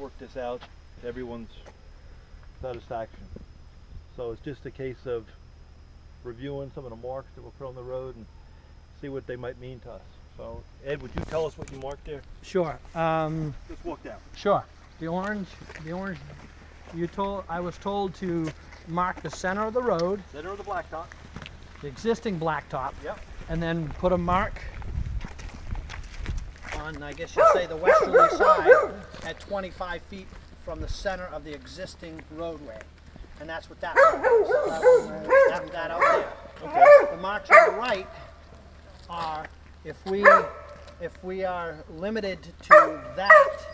work this out to everyone's satisfaction. So it's just a case of reviewing some of the marks that were put on the road and see what they might mean to us. So Ed, would you tell us what you marked there? Sure. Let's walk down. Sure. The orange, I was told to mark the center of the road, Center of the blacktop. the existing blacktop, Yep. and then put a mark on, I guess you'd say, the westerly side at 25 feet from the center of the existing roadway. And that's what that one is. That out there. Okay. The marks on the right are, if we are limited to that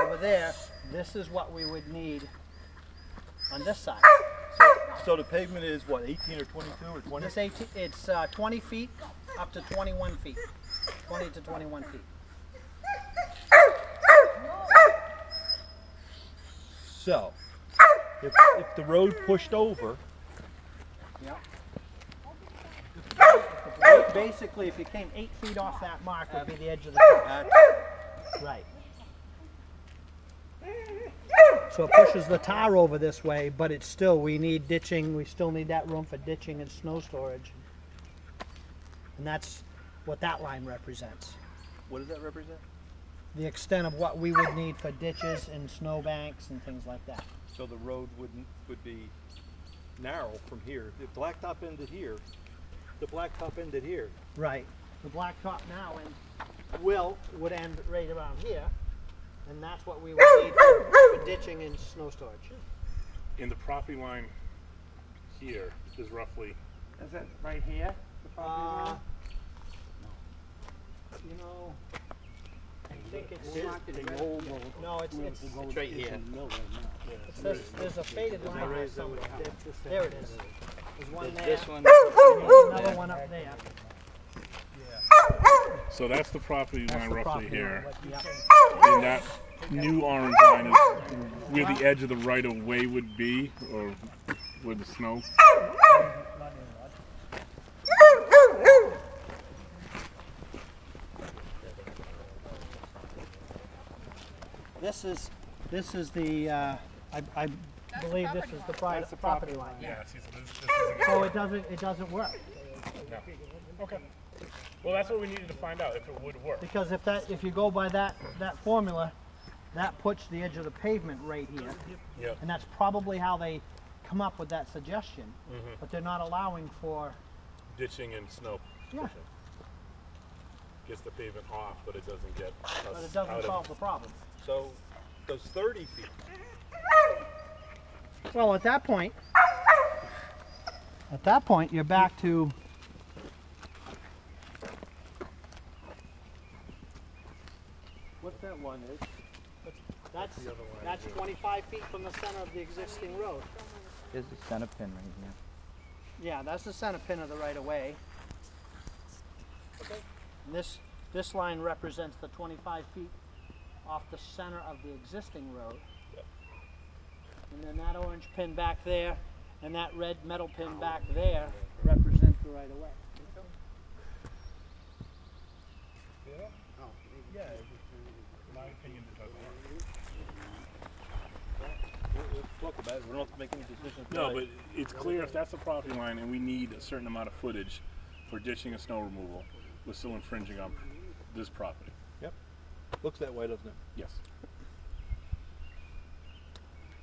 over there, this is what we would need on this side. So the pavement is what, 18 or 22 or 20? This 18, it's 20 feet up to 21 feet. 20 to 21 feet. So, if the road pushed over, Yep. Basically, if you came 8 feet off that mark, would be the edge of the tar. Right. So it pushes the tar over this way, but it's still, we need ditching, we still need that room for ditching and snow storage. And that's what that line represents. what does that represent? The extent of what we would need for ditches and snow banks and things like that. So the road would be narrow from here. If blacktop ended here, the blacktop ended here. Right. The blacktop now would end right around here, and that's what we would need for ditching and snow storage. In the property line here is roughly. Is that right here? The property line? You know, I think it's no, it's right here. there's a faded line there somewhere. There it is. There's one there. This one. Another one up there. So that's the property That's line the roughly property here. line. Yeah. And that new orange line is where the edge of the right of way would be, or where the snow. This is the I believe this is the property line. Yeah, see, so this isn't So it doesn't work. no. Okay. Well, that's what we needed to find out, if it would work. Because if you go by that formula, that puts the edge of the pavement right here. Yep. And that's probably how they come up with that suggestion. But they're not allowing for Ditching and snow. Yeah. pushing. Gets the pavement off, but it doesn't get us but it doesn't out solve the problem. So does 30 feet. Well, at that point you're back to What's that one is? that's 25 feet from the center of the existing road. Here's the center pin right here. Yeah, that's the center pin of the right of way. Okay. And this line represents the 25 feet off the center of the existing road. Yep. And then that orange pin back there and that red metal pin back there represent the right of way. Yeah. Yeah. In my opinion, it doesn't work. We'll talk about it. We don't have to make any decisions. No, tonight. but it's clear if that's the property line and we need a certain amount of footage for ditching and snow removal, we're still infringing on this property. Yep. Looks that way, doesn't it? Yes.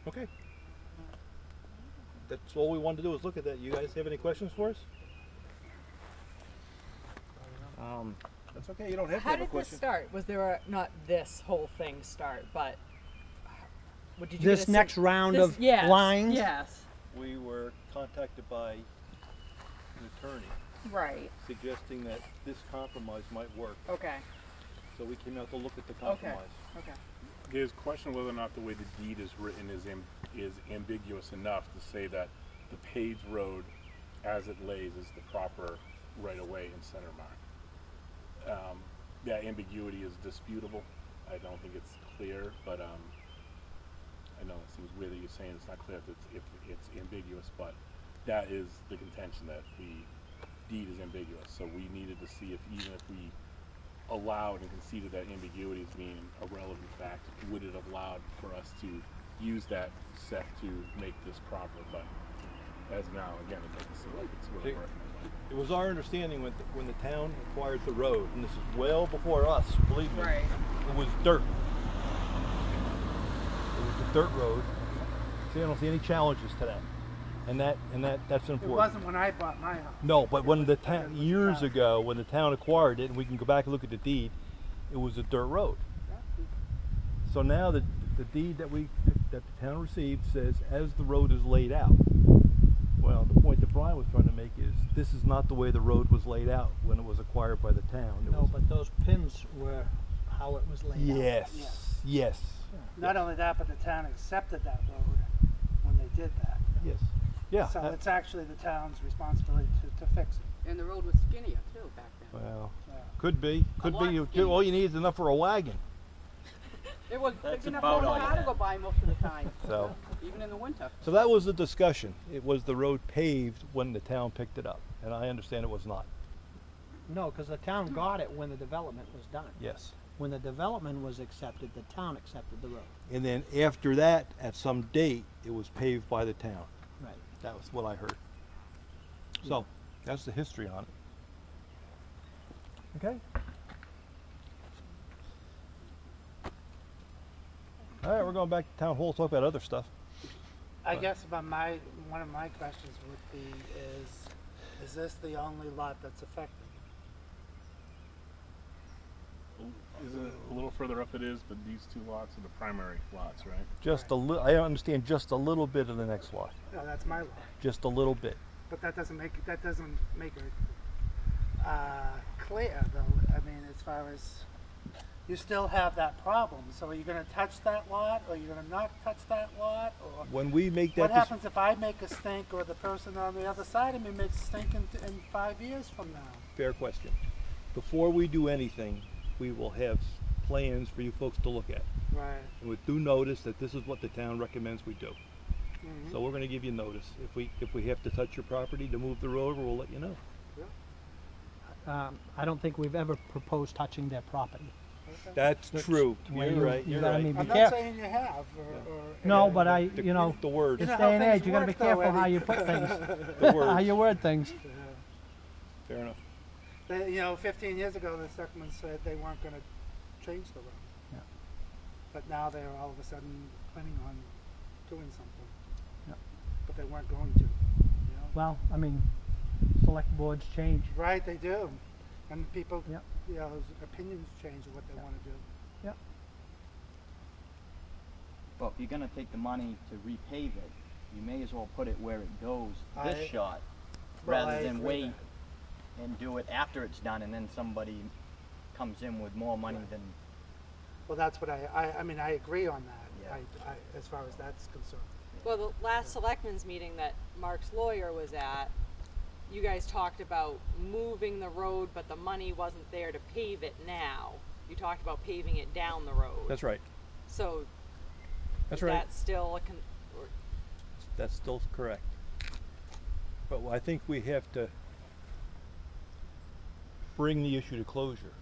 Okay. That's all we wanted to do is look at that. You guys have any questions for us? That's okay. You don't have to How have a did this question. start? Was there not this whole thing start, but what did you This get a next sen- round this- of yes, lines? Yes. We were contacted by an attorney Right. suggesting that this compromise might work. Okay. So we came out to look at the Okay. compromise. Okay. There's question whether or not the way the deed is written is ambiguous enough to say that the paved road as it lays is the proper right-of-way and center mark. That ambiguity is disputable. I don't think it's clear, but I know it seems weird that you're saying it's not clear if it's ambiguous, but that is the contention, that the deed is ambiguous. So we needed to see if even if we allowed and conceded that ambiguity as being a relevant fact, would it have allowed for us to use that set to make this proper? But as now, again, it doesn't seem like it's really working. It was our understanding when the town acquired the road, and this is well before us, believe me. Right. It was dirt. It was a dirt road. See, I don't see any challenges to that, and that's It important. wasn't when I bought my house. No, but when the town It was years town. ago, when the town acquired it, and we can go back and look at the deed, it was a dirt road. So now the deed that the town received says as the road is laid out. Well, the point that Brian was trying to make is this is not the way the road was laid out when it was acquired by the town. It No, was, but those pins were how it was laid out. yes. Not only that, but the town accepted that road when they did that. Yes. Yeah. So it's actually the town's responsibility to fix it. And the road was skinnier too back then. Well, Yeah. could be. All you need is enough for a wagon. It was That's big enough about for a all you car to had. go by most of the time, So, even in the winter. so that was the discussion. It was the road paved when the town picked it up, and I understand it was not. No, because the town got it when the development was done. Yes. When the development was accepted, the town accepted the road. And then after that, at some date, it was paved by the town. Right. That was what I heard. So, that's the history on it. Okay? All right, we're going back to town hall to talk about other stuff. I guess about one of my questions would be is this the only lot that's affected? Is it a little further up? It is, but these two lots are the primary lots, right? Just a little, I understand just a little bit of the next lot. No, that's my lot. Just a little bit. But that doesn't make it clear, though. I mean, as far as you still have that problem. So are you going to touch that lot, or are you going to not touch that lot, or When we make that what happens if I make a stink, or the person on the other side of me makes a stink in 5 years from now? Fair question. Before we do anything, we will have plans for you folks to look at. Right. And with due notice that this is what the town recommends we do. Mhm. So we're going to give you notice. If we have to touch your property to move the road, we'll let you know. I don't think we've ever proposed touching their property. Okay. That's true. When You're right. you You're gotta right. mean- I'm Be not careful. saying you have, or No, but The word. You this know how day and things age, you gotta be work, though, careful how Eddie. you put things, The how word. you word things. Fair enough. 15 years ago, the selectmen said they weren't going to change the road. Yeah. But now they're all of a sudden planning on doing something. Yeah. But they weren't going to. Well, I mean, select boards change. Right, they do. And people, Yep. opinions change of what they want to do. Well, if you're gonna take the money to repave it, you may as well put it where it goes this I- shot, Well, I rather than agree wait with and do it after it's done, and then somebody comes in with more money than. Well, that's what I mean, I agree on that, Yeah. as far as that's concerned. Well, the last selectmen's meeting that Mark's lawyer was at, you guys talked about moving the road, but the money wasn't there to pave it now. You talked about paving it down the road. That's right. So That's is right. that still a or That's still correct. But I think we have to bring the issue to closure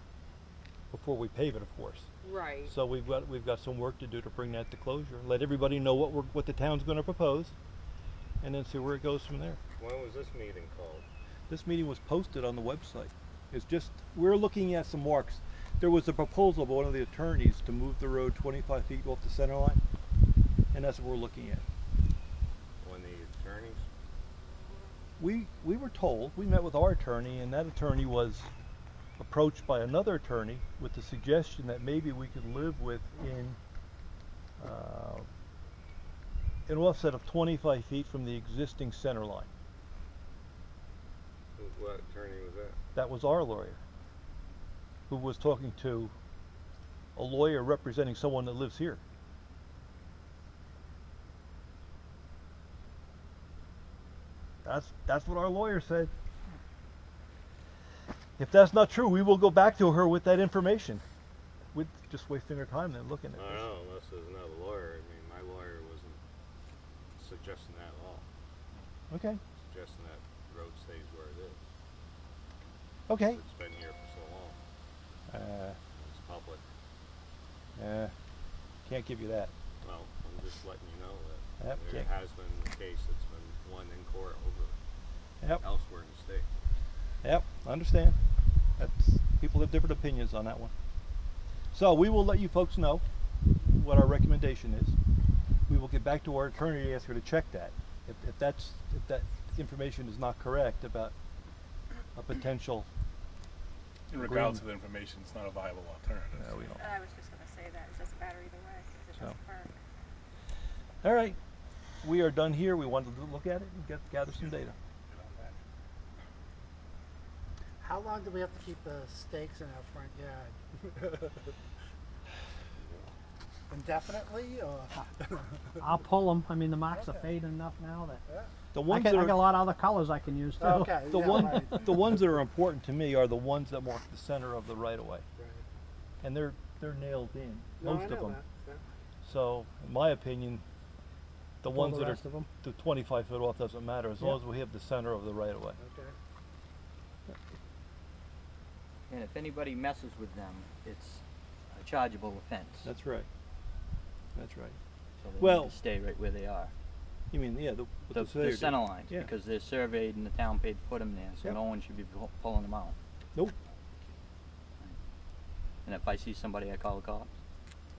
before we pave it, of course. right? So we've got some work to do to bring that to closure. Let everybody know what the town's going to propose, and then see where it goes from there. When was this meeting called? This meeting was posted on the website. It's just we're looking at some marks. There was a proposal by one of the attorneys to move the road 25 feet off the center line, and that's what we're looking at. When the attorneys? We were told, we met with our attorney, and that attorney was approached by another attorney with the suggestion that maybe we could live within an offset of 25 feet from the existing center line. What attorney was that? That was our lawyer, who was talking to a lawyer representing someone that lives here. That's what our lawyer said. If that's not true, we will go back to her with that information. We're just wasting our time then looking at I don't this. know, unless there's another lawyer. I mean, my lawyer wasn't suggesting that at all. Okay. Suggesting that the road stays where it is. Okay. It's been here for so long. It's public. Can't give you that. Well, I'm just letting you know that Yep, there can't- has been a case that's been won in court over Yep. elsewhere in the state. Yep, I understand. That's, people have different opinions on that one. So we will let you folks know what our recommendation is. We will get back to our attorney to ask her to check that. If that information is not correct about a potential. In regards to the information, it's not a viable alternative. We don't. I was just going to say that. It doesn't matter either way. It So. doesn't work. All right, we are done here. We wanted to look at it and gather some data. How long do we have to keep the stakes in our front yard? Indefinitely, or? I'll pull them. I mean, the marks are fading enough now that The I ones got that a are, lot of other colors I can use too. Okay. the yeah, one, right. the ones that are important to me are the ones that mark the center of the right of way, Right. and they're nailed in, No, most I of know them. that, yeah. So, in my opinion, the Pull ones the that are rest of 'em. the 25 foot off doesn't matter as long as we have the center of the right of way. Okay. And if anybody messes with them, it's a chargeable offense. That's right. That's right. So they well- need to stay right where they are. You mean, yeah, with The surveyor did. center lines, Yeah. because they're surveyed and the town paid to put them there, so Yep. no one should be pulling them out. Nope, And if I see somebody, I call the cops.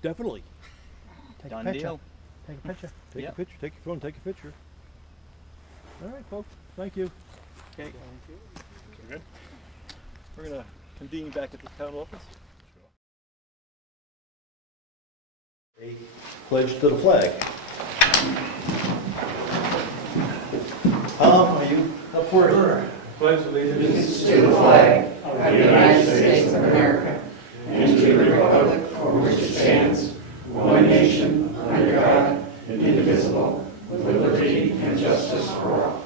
definitely. Take Done a picture. deal. Take a picture. Take Yep. a picture, take your phone, take a picture. All right, folks, thank you. Okay, So good? we're gonna convene back at the town office. A pledge to the flag. Tom, are you up for it? Pledge allegiance to the flag of the United States of America and to the republic for which it stands, one nation, under God, indivisible, with liberty and justice for all.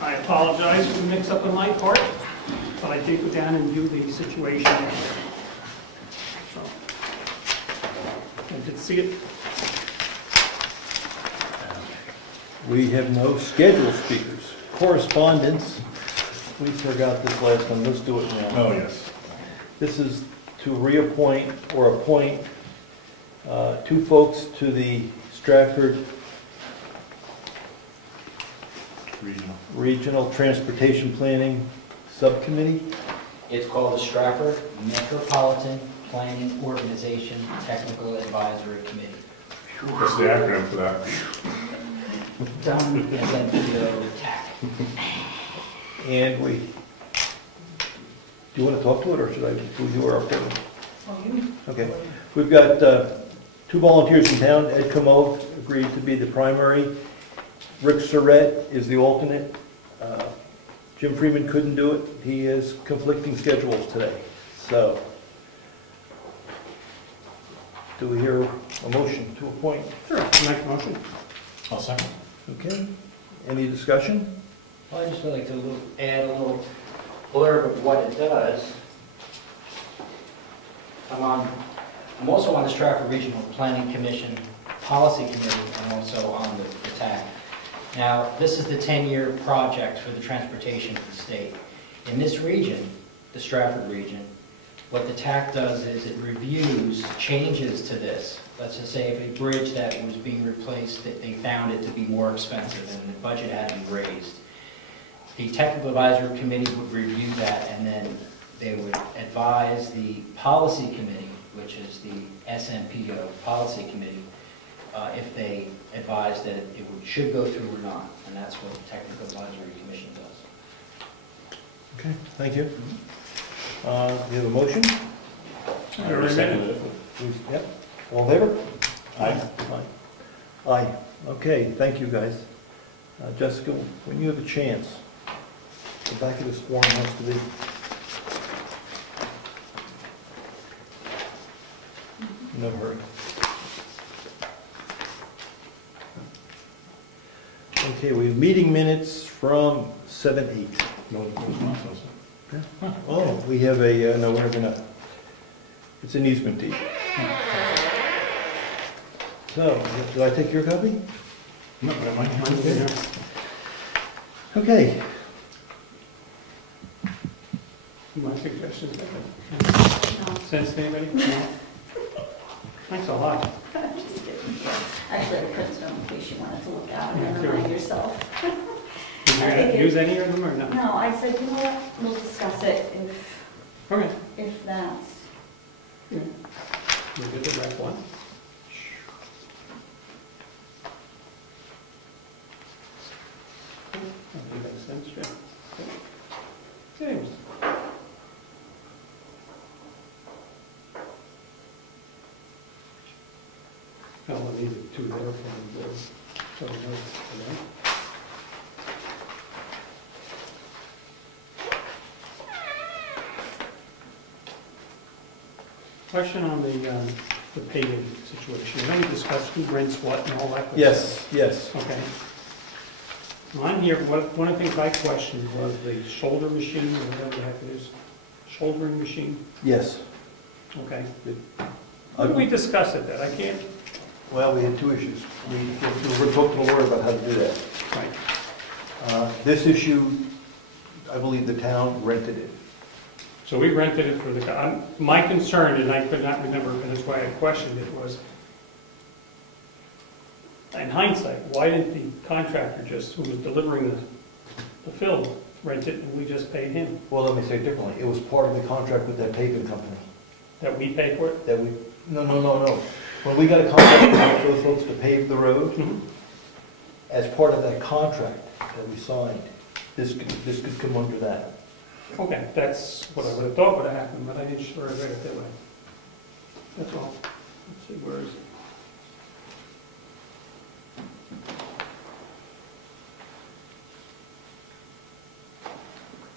I apologize for the mix-up on my part, but I did go down and view the situation. So, I did see it. We have no scheduled speakers. Correspondence, we forgot this last one, let's do it now. Oh, yes. This is to reappoint or appoint two folks to the Stratford Regional Transportation Planning Subcommittee. It's called the Stratford Metropolitan Planning Organization Technical Advisory Committee. What's the acronym for that? Done and then to TAC. And we, do you want to talk to it, or should I do our appointment? Okay. We've got two volunteers in town. Ed Comeau agreed to be the primary. Rick Surratt is the alternate. Jim Freeman couldn't do it. He has conflicting schedules today. So, do we hear a motion to appoint? Sure, make a motion. I'll second. Okay. Any discussion? Well, I just would like to add a little blurb of what it does. I'm also on the Stratford Regional Planning Commission Policy Committee and also on the TAC. Now, this is the 10-year project for the transportation of the state. In this region, the Stratford region, what the TAC does is it reviews changes to this. Let's just say if a bridge that was being replaced, that they found it to be more expensive and the budget had to be raised. The Technical Advisory Committee would review that, and then they would advise the Policy Committee, which is the SMPO Policy Committee, if they advise that it should go through or not, and that's what the Technical Advisory Commission does. Okay, thank you. We have a motion? I already seconded it. Yep. All in favor? Aye. Aye. Aye. Okay, thank you, guys. Jessica, when you have a chance, the back of this form has to be. No hurry. Okay, we have meeting minutes from 7/8. No, it's not, so it's- Oh, we have a, no, we're gonna, it's an easement deed. So, did I take your copy? No, but mine's there. Okay. My suggestions, sense to anybody? No? Thanks a lot. Just kidding. Actually, I printed them in case you wanted to look at them Yeah, and sure. remind yourself. Did you use any of them or not? No, I said, you know what, we'll discuss it Okay. if that's. Yeah. You did the right one. I think that sense, yeah. James. I'll leave it two there for the notes today. Question on the paving situation. I know we discussed who rents what and all that. good Yes, stuff. yes. Okay. On here, one of the things I questioned was the shoulder machine, or whatever the heck it is. Shouldering machine, Yes. okay. We discussed it, that I can't, Well, we had two issues. We're talking to the lawyer about how to do that. right. This issue, I believe the town rented it. So we rented it for the, my concern, and I could not remember, and that's why I questioned it, was, in hindsight, why didn't the contractor just, who was delivering the fill, rent it and we just paid him? Well, let me say it differently. It was part of the contract with that paving company. That we paid for it? That we, no. When we got a contract with those folks to pave the road, as part of that contract that we signed, this could come under that. Okay, that's what I would have thought would have happened, but I didn't sure I read it that way. That's all. Let's see, where is it?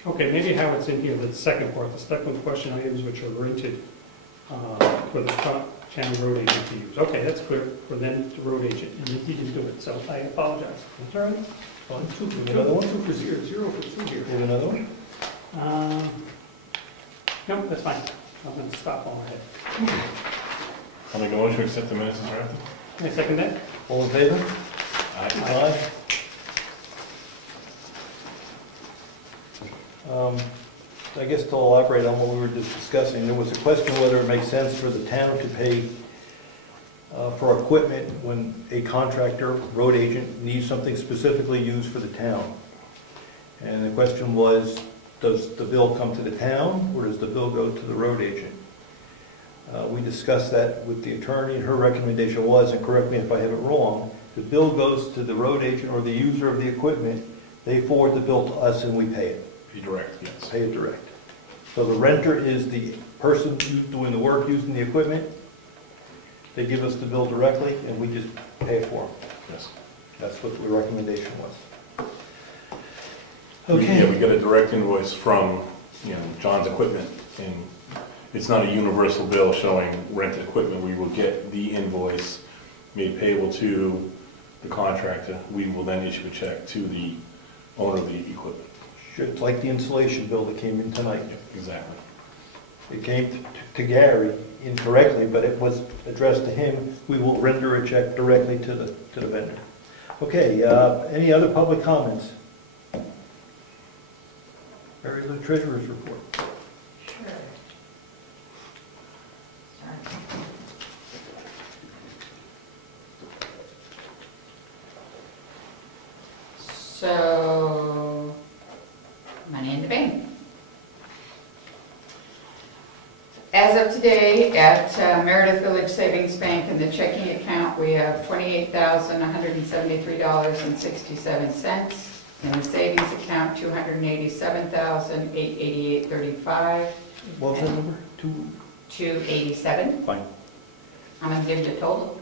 Okay, maybe how it's in here, the second part, the second question items which are rented for the town road agent to use. Okay, that's clear, for them, the road agent, and he didn't do it, so I apologize. That's all right. Fine. Another one? 2 for 0, 0 for 2 here. You have another one? No, that's fine. I'm going to stop on my head. I'll make a motion to accept the minutes as drafted. Can I second that? All in favor? Aye. I guess to elaborate on what we were just discussing, there was a question whether it makes sense for the town to pay for equipment when a contractor, road agent, needs something specifically used for the town. And the question was, does the bill come to the town, or does the bill go to the road agent? We discussed that with the attorney, and her recommendation was, and correct me if I have it wrong, the bill goes to the road agent or the user of the equipment, they forward the bill to us and we pay it. Be direct, yes. Pay it direct. So the renter is the person doing the work, using the equipment. They give us the bill directly and we just pay it for them. Yes. That's what the recommendation was. Yeah, we get a direct invoice from, John's equipment, and it's not a universal bill showing rented equipment. We will get the invoice made payable to the contractor. We will then issue a check to the owner of the equipment. Sure, it's like the installation bill that came in tonight. Yeah, exactly. It came to Gary incorrectly, but it was addressed to him. We will render a check directly to the vendor. Okay, any other public comments? Mary Lou, Treasurer's report. Sure. So, money in the bank. As of today, at Meredith Village Savings Bank in the checking account, we have $28,173.67. In the savings account, $287,888.35. What was that number? 287. Fine. I'm gonna give you the total.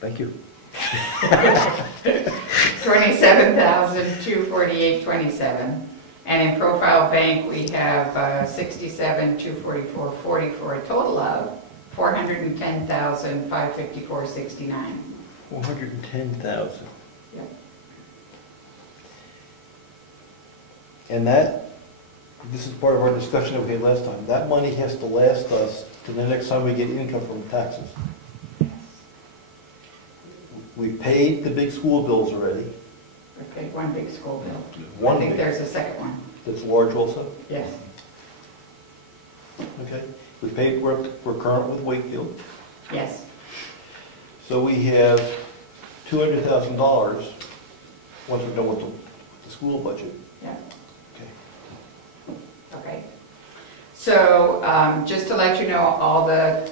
Thank you. $27,248.27. And in Profile Bank, we have $67,244.40 for a total of $410,554.69. 410,000. Yep. And this is part of our discussion that we had last time. That money has to last us to the next time we get income from taxes. We paid the big school bills already. We paid one big school bill. One I think big. there's a second one. That's large also. Yes. Okay, we're current with Wakefield. Yes. So we have $200,000 once we know what the school budget. Yeah. Okay. Okay. So just to let you know, all the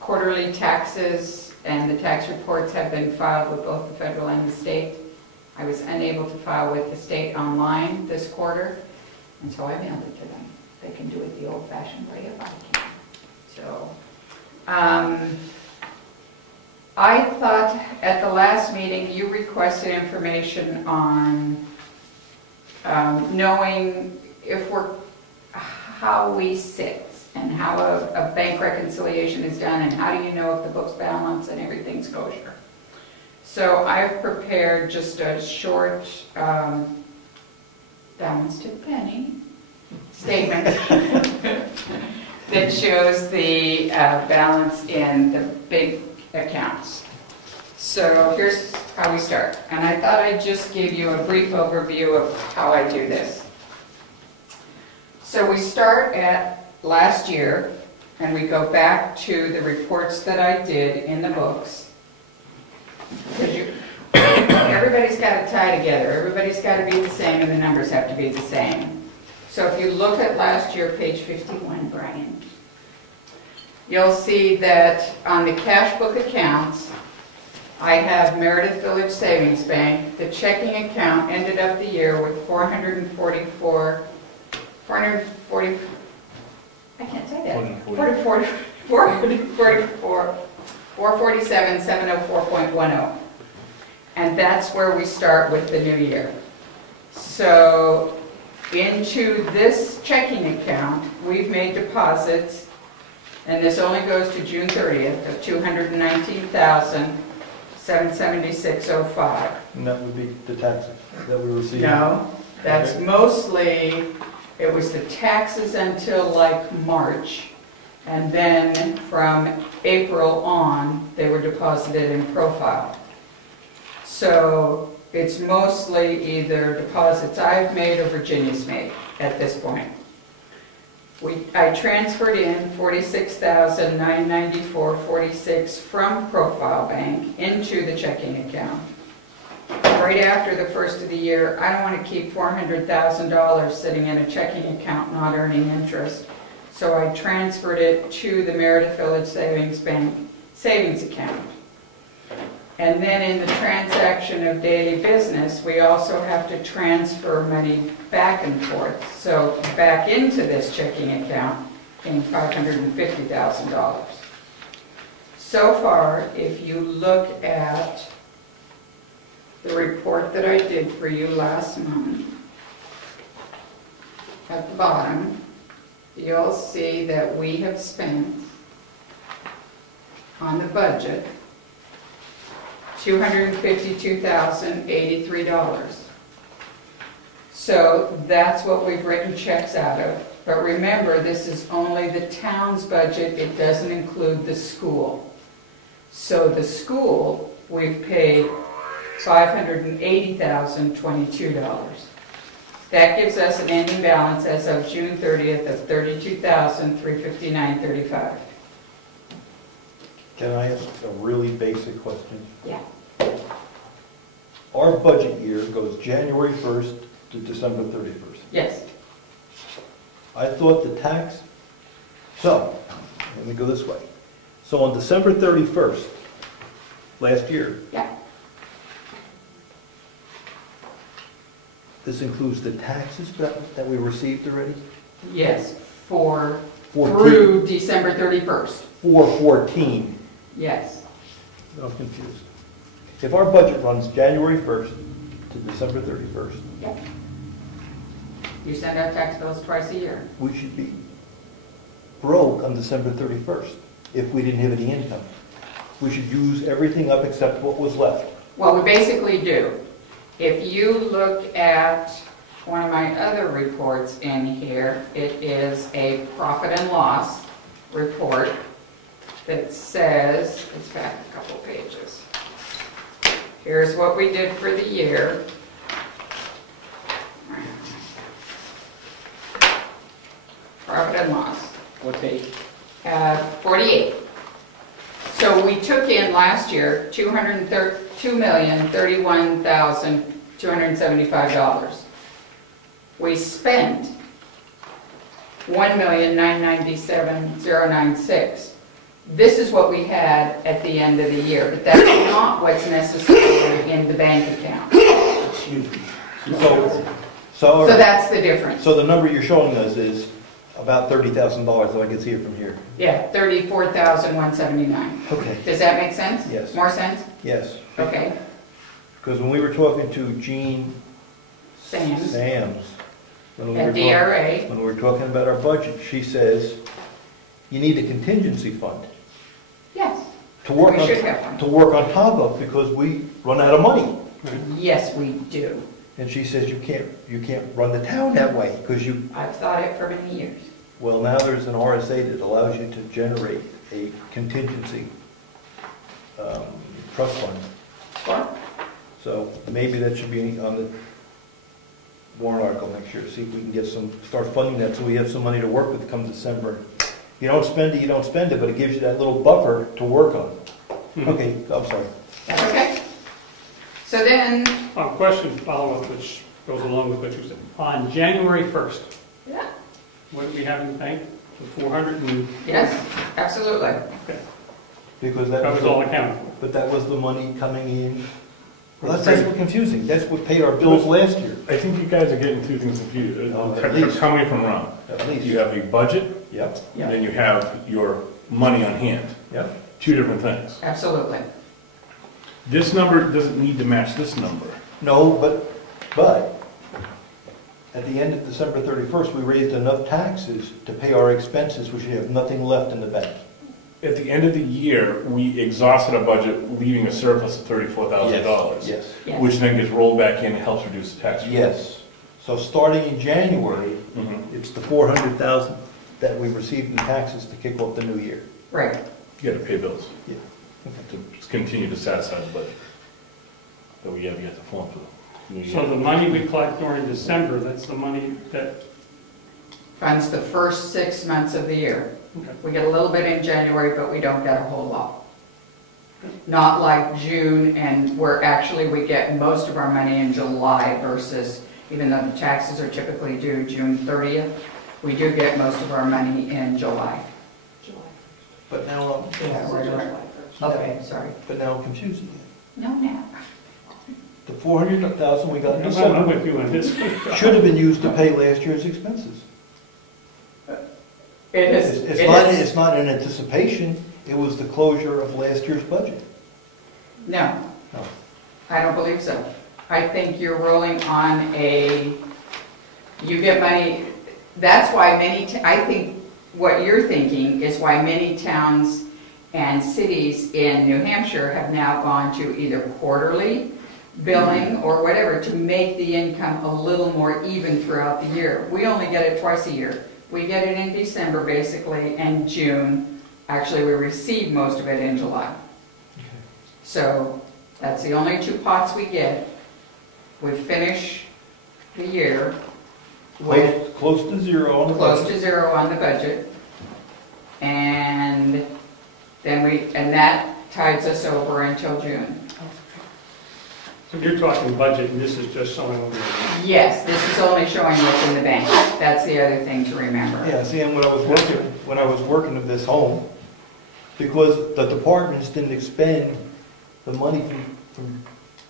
quarterly taxes and the tax reports have been filed with both the federal and the state. I was unable to file with the state online this quarter, and so I mailed it to them. They can do it the old-fashioned way if I can. So, I thought at the last meeting you requested information on knowing if how we sit and how a bank reconciliation is done and how do you know if the book's balance and everything's kosher. So I've prepared just a short balance to the penny statement that shows the balance in the big accounts. So here's how we start. And I thought I'd just give you a brief overview of how I do this. So we start at last year and we go back to the reports that I did in the books. Because everybody's got to tie together. Everybody's got to be the same and the numbers have to be the same. So if you look at last year, page 51, Brian, you'll see that on the cash book accounts, I have Meredith Village Savings Bank. The checking account ended up the year with 447, 704.10. And that's where we start with the new year. So into this checking account, we've made deposits, and this only goes to June 30th, of $219,776.05. And that would be the taxes that we received? No, that's mostly, it was the taxes until like March, and then from April on, they were deposited in profile. So it's mostly either deposits I've made or Virginia's made at this point. I transferred in $46,994.46 from Profile Bank into the checking account. Right after the first of the year, I don't want to keep $400,000 sitting in a checking account not earning interest. So I transferred it to the Meredith Village Savings Bank savings account. And then in the transaction of daily business, we also have to transfer money back and forth. So back into this checking account came $550,000. So far, if you look at the report that I did for you last month, at the bottom, you'll see that we have spent on the budget $252,083. So that's what we've written checks out of. But remember, this is only the town's budget. It doesn't include the school. So the school, we've paid $580,022. That gives us an ending balance as of June 30th of $32,359.35. Can I ask a really basic question? Yeah. Our budget year goes January 1st to December 31st. Yes. I thought the tax, so, let me go this way. So on December 31st, last year, yeah, this includes the taxes that we received already? Yes, through December 31st. 4/14. Yes. I'm confused. If our budget runs January 1st to December 31st, yep. You send out tax bills twice a year. We should be broke on December 31st if we didn't have any income. We should use everything up except what was left. Well, we basically do. If you look at one of my other reports in here, it is a profit and loss report that says, it's back a couple pages. Here's what we did for the year. Profit and loss. What page? 48. So we took in last year $2,031,275. We spent $1,997,096. This is what we had at the end of the year, but that's not what's necessarily in the bank account. Excuse me. So that's the difference. So the number you're showing us is about $30,000, if I can see it from here. Yeah, 34,179. Okay. Does that make sense? Yes. More sense? Yes. Okay. Because when we were talking to Jean Sams. when we At were DRA. when we were talking about our budget, she says, you need a contingency fund Yes. to work We should have one. to work on top of, because we run out of money. Yes, we do. And she says you can't run the town that way, because you. I've thought it for many years. Well, now there's an RSA that allows you to generate a contingency trust fund. What? So maybe that should be on the warrant article next year, see if we can get start funding that, so we have some money to work with come December. If you don't spend it, you don't spend it, but it gives you that little buffer to work on. Okay, I'm sorry. That's okay. So then, Question follow-up, which goes along with what you said. On January 1st, yeah, what do we have in the bank? The 400 and... yes, absolutely. Okay. Because That was all accounted for. But that was the money coming in. Well, that's what's confusing. That's what paid our bills last year. I think you guys are getting two things confused. At least. Tell me if I'm wrong. At least. You have a budget, Yep. and then you have your money on hand. Yep. Two different things. Absolutely. This number doesn't need to match this number. No, but at the end of December 31st, we raised enough taxes to pay our expenses, which we have nothing left in the bank. At the end of the year, we exhausted our budget, leaving a surplus of $34,000. Yes. Yes. Which then gets rolled back in and helps reduce the tax rate. Yes. So starting in January, it's the $400,000 that we received in taxes to kick off the new year. Right. You gotta pay bills. Yeah. To continue to satisfy the budget that we have yet to form for the new year. So the money we collect during December, that's the money that... Funds the first 6 months of the year. Okay. We get a little bit in January, but we don't get a whole lot. Not like June, and where actually we get most of our money in July versus, even though the taxes are typically due June 30th, we do get most of our money in July. But now, Okay, sorry. but now I'm confused again. No, now. The $400,000 we got in I'm December with you on this. should have been used to pay last year's expenses. It is. It's not in anticipation, it was the closure of last year's budget. No. No. I don't believe so. I think you're rolling on you get money, that's why I think what you're thinking is why many towns and cities in New Hampshire have now gone to either quarterly billing or whatever to make the income a little more even throughout the year. We only get it twice a year. We get it in December basically and June. Actually, we receive most of it in July. So that's the only two pots we get. We finish the year with Close to zero on the budget. close to zero on the budget. And then that tides us over until June. So you're talking budget, and this is just showing over there. Yes, this is only showing what's in the bank. That's the other thing to remember. Yeah, see, and when I was working at this home, because the departments didn't expend the money from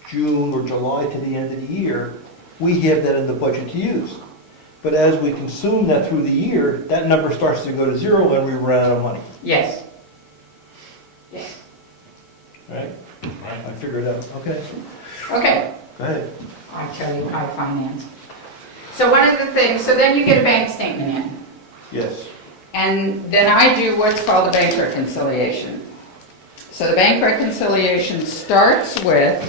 June or July to the end of the year, we have that in the budget to use. But as we consume that through the year, that number starts to go to zero and we run out of money. Yes. Yes. Right? I figured it out. Okay. Okay. Go ahead. I tell you, high finance. So one of the things, so then you get a bank statement in. Yes. And then I do what's called a bank reconciliation. So the bank reconciliation starts with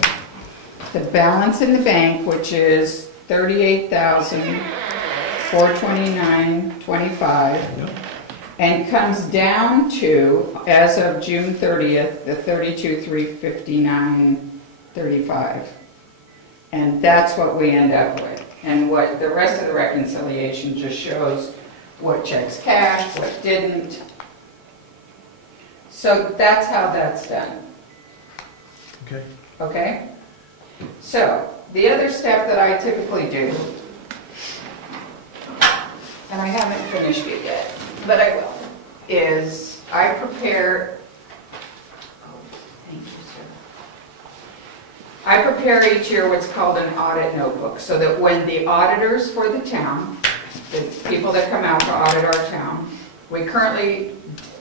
the balance in the bank, which is $38,429.25, and comes down to, as of June 30th, the $32,359.35. And that's what we end up with. And what the rest of the reconciliation just shows what checks cashed, what didn't. So that's how that's done. Okay. Okay? So, the other step that I typically do, and I haven't finished it yet, but I will, is I prepare, thank you, sir. I prepare each year what's called an audit notebook, so that when the auditors for the town, the people that come out to audit our town, we currently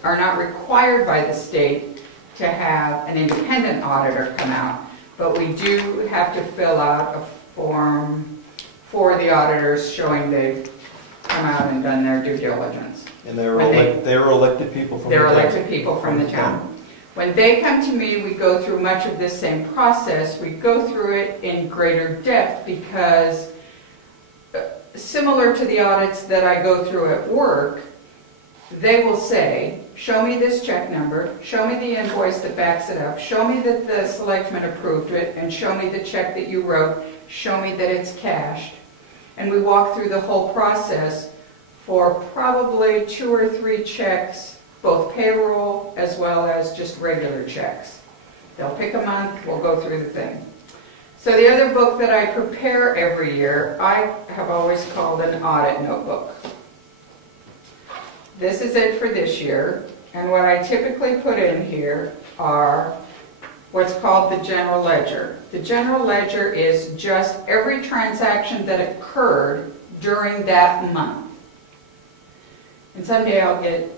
are not required by the state to have an independent auditor come out, but we do have to fill out a form for the auditors showing they've come out and done their due diligence. And they're elected people from the town. They're elected people from the town. When they come to me, we go through much of this same process. We go through it in greater depth because similar to the audits that I go through at work, they will say, show me this check number, show me the invoice that backs it up, show me that the selectmen approved it, and show me the check that you wrote, show me that it's cashed. And we walk through the whole process for probably 2 or 3 checks, both payroll as well as just regular checks. They'll pick a month, we'll go through the thing. So the other book that I prepare every year, I have always called an audit notebook. This is it for this year, and what I typically put in here are what's called the general ledger. The general ledger is just every transaction that occurred during that month. And someday I'll get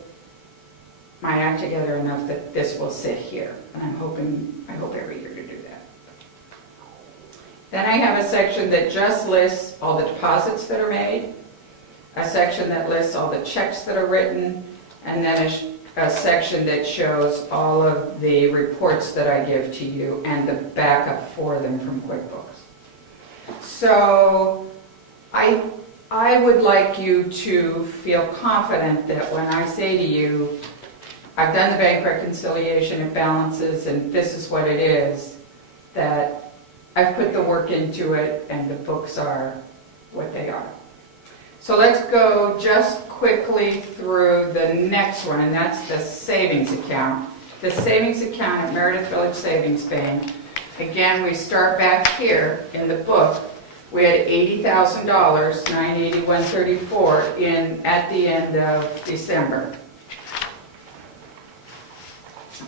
my act together enough that this will sit here, and I hope every year to do that. Then I have a section that just lists all the deposits that are made, a section that lists all the checks that are written, and then a section that shows all of the reports that I give to you and the backup for them from QuickBooks. So I would like you to feel confident that when I say to you, I've done the bank reconciliation, it balances, and this is what it is, that I've put the work into it and the books are what they are. So let's go just quickly through the next one, and that's the savings account. The savings account at Meredith Village Savings Bank. Again, we start back here in the book. We had $80,000, $981.34 in at the end of December.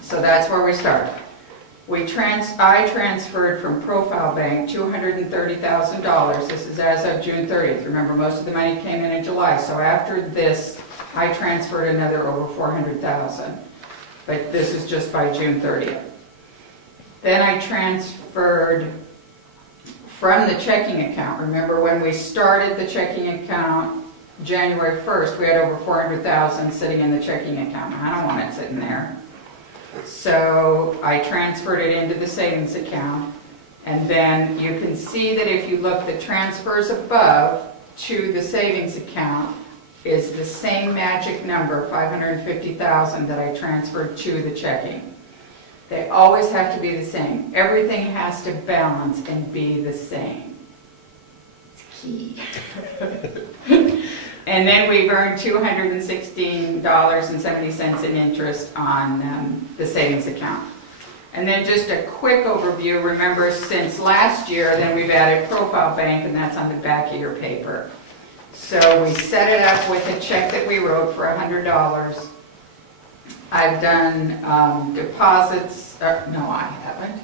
So that's where we start. I transferred from Profile Bank $230,000. This is as of June 30th. Remember, most of the money came in July. So after this, I transferred another over $400,000. But this is just by June 30th. Then I transferred from the checking account. Remember, when we started the checking account January 1st, we had over $400,000 sitting in the checking account. I don't want it sitting there. So I transferred it into the savings account, and then you can see that if you look, the transfers above to the savings account is the same magic number, $550,000, that I transferred to the checking. They always have to be the same. Everything has to balance and be the same. It's key. And then we've earned $216.70 in interest on the savings account. And then just a quick overview. Remember, since last year, then we've added Profile Bank, and that's on the back of your paper. So we set it up with a check that we wrote for $100. I've done deposits, no, I haven't.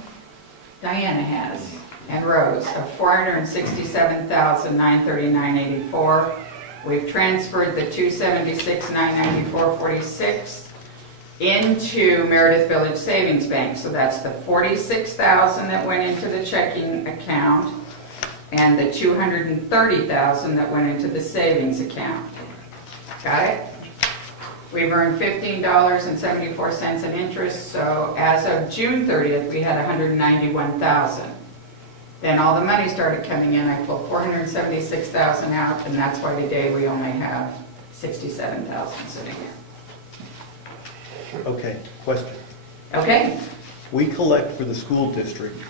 Diana has, and Rose, of $467,939.84. We've transferred the $276,994.46 into Meredith Village Savings Bank. So that's the $46,000 that went into the checking account and the $230,000 that went into the savings account. Got it? We've earned $15.74 in interest. So as of June 30th, we had $191,000. Then all the money started coming in. I pulled $476,000 out, and that's why today we only have $67,000 sitting here. Okay, question. Okay. We collect for the school district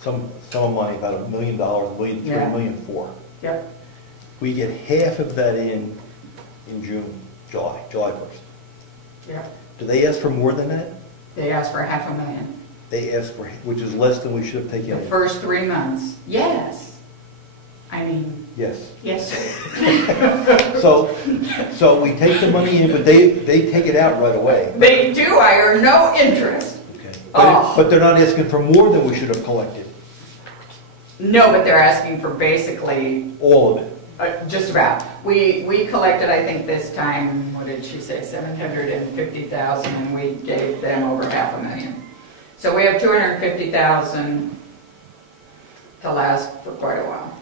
some money, about $1 million, $1.3 million, $1.4 million. Yep. we get half of that in June, July 1st. Yeah. Do they ask for more than that? They asked for $500,000. They ask for, which is less than we should have taken The in. first 3 months, yes. I mean, Yes. yes, sir. So we take the money in, but they take it out right away. They do, I earn no interest. Okay. Oh. But they're not asking for more than we should have collected. No, but they're asking for basically All of it. just about. We collected, I think this time, what did she say, 750,000, and we gave them over $500,000. So we have 250,000 to last for quite a while.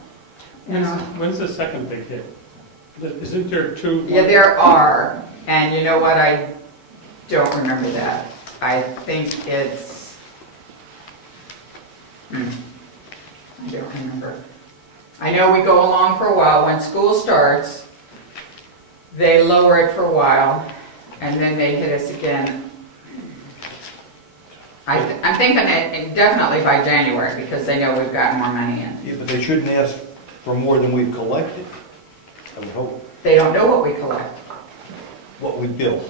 When's the second big hit? Isn't there two? Yeah, there are, and you know what, I don't remember that. I think it's, I don't remember. I know we go along for a while. When school starts, they lower it for a while, and then they hit us again. I'm thinking it definitely by January, because they know we've got more money in. Yeah, but they shouldn't ask for more than we've collected, I would hope. They don't know what we collect. What we bill.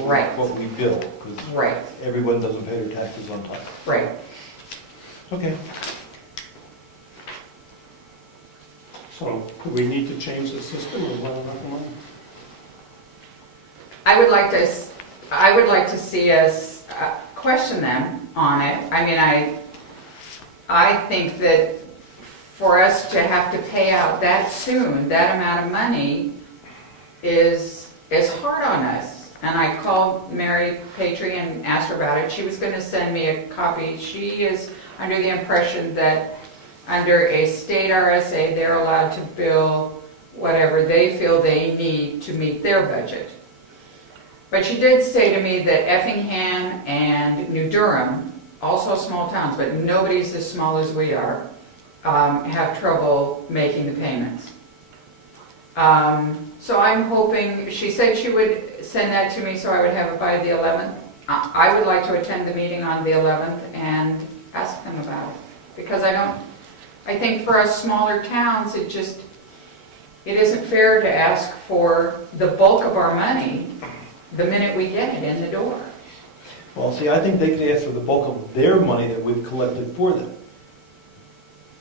Right. What we bill, because Right. everyone doesn't pay their taxes on time. Right. Okay. So, do we need to change the system or what about the money? I would like to see us question them on it. I mean, I think that for us to have to pay out that soon, that amount of money is hard on us. And I called Mary Patry and asked her about it. She was going to send me a copy. She is under the impression that under a state RSA, they're allowed to bill whatever they feel they need to meet their budget. But she did say to me that Effingham and New Durham, also small towns, but nobody's as small as we are, have trouble making the payments. So I'm hoping, she said she would send that to me so I would have it by the 11th. I would like to attend the meeting on the 11th and ask them about it. Because I think for us smaller towns, it isn't fair to ask for the bulk of our money the minute we get it in the door. Well, see, I think they could ask for the bulk of their money that we've collected for them.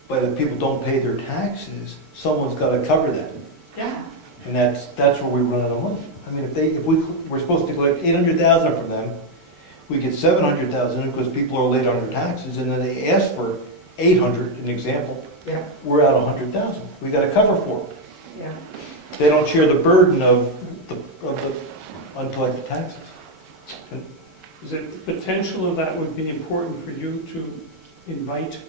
But if people don't pay their taxes, someone's got to cover that. Yeah. And that's where we run out of money. I mean, if we're supposed to collect 800,000 from them, we get 700,000 because people are late on their taxes, and then they ask for 800, an example. Yeah. We're out 100,000. We got to cover for it. Yeah. They don't share the burden of the uncollected taxes. Is it the potential of that would be important for you to invite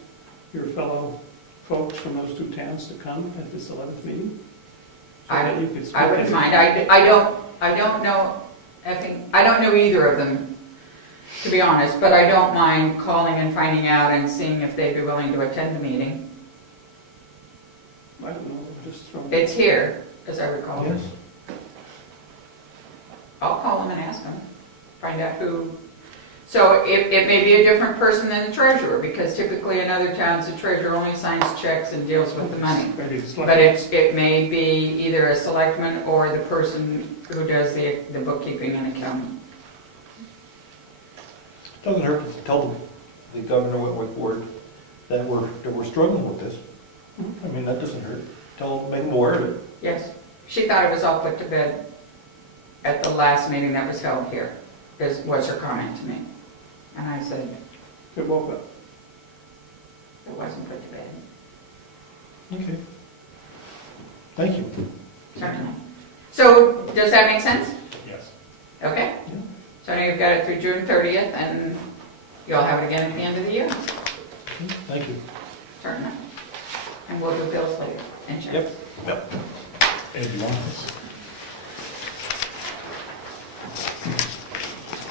your fellow folks from those two towns to come at this 11th meeting? So I that wouldn't mind. I don't know. I don't know either of them, to be honest. But I don't mind calling and finding out and seeing if they'd be willing to attend the meeting. I don't know. Just throw It's here, as I recall. Yes. I'll call them and ask them. Find out who. So it may be a different person than the treasurer, because typically in other towns the treasurer only signs checks and deals with the money. But it may be either a selectman or the person who does the bookkeeping and accounting. Doesn't hurt to tell the governor Wentworth Rd that we're struggling with this. I mean, that doesn't hurt. Make them aware of it. Yes. She thought it was all put to bed at the last meeting that was held here, was her comment to me. And I said, It woke up. it wasn't put to bed. Okay. Thank you. Certainly. So, does that make sense? Yes. Okay. So now you've got it through June 30th, and you'll have it again at the end of the year. Thank you. Certainly. And we'll do bills later. And checks. Yep. If you want this.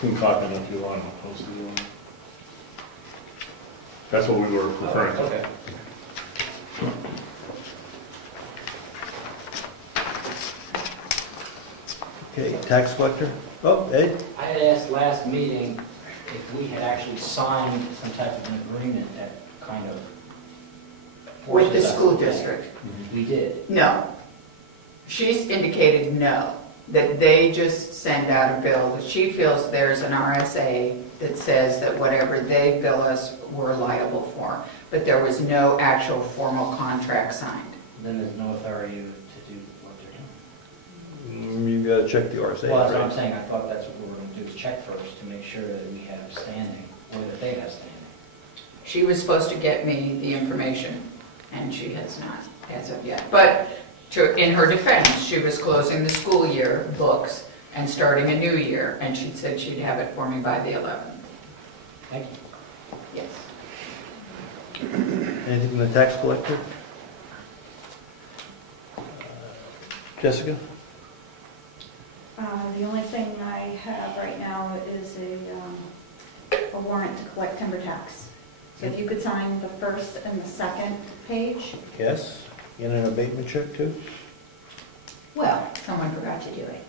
You can copy it if you want, I'll post it on. That's what we were referring to. Okay. Okay, tax collector. Oh, Ed? I had asked last meeting if we had actually signed some type of an agreement that kind of with the forces us school to pay. district. We did. No. She's indicated no, that they just send out a bill, that she feels there's an RSA that says that whatever they bill us, we're liable for. But there was no actual formal contract signed. Then there's no authority to do what they're doing. You gotta check the RSA. Well, that's what right? I'm saying. I thought that's what we were gonna do, is check first to make sure that we have standing, or that they have standing. She was supposed to get me the information, and she has not as of yet. But in her defense, she was closing the school year books and starting a new year, and she said she'd have it for me by the 11th. Thank you. Yes. Anything from the tax collector? Jessica? The only thing I have right now is a warrant to collect timber tax. So if you could sign the first and the second page. Yes. And an abatement check too? Well, someone forgot to do it.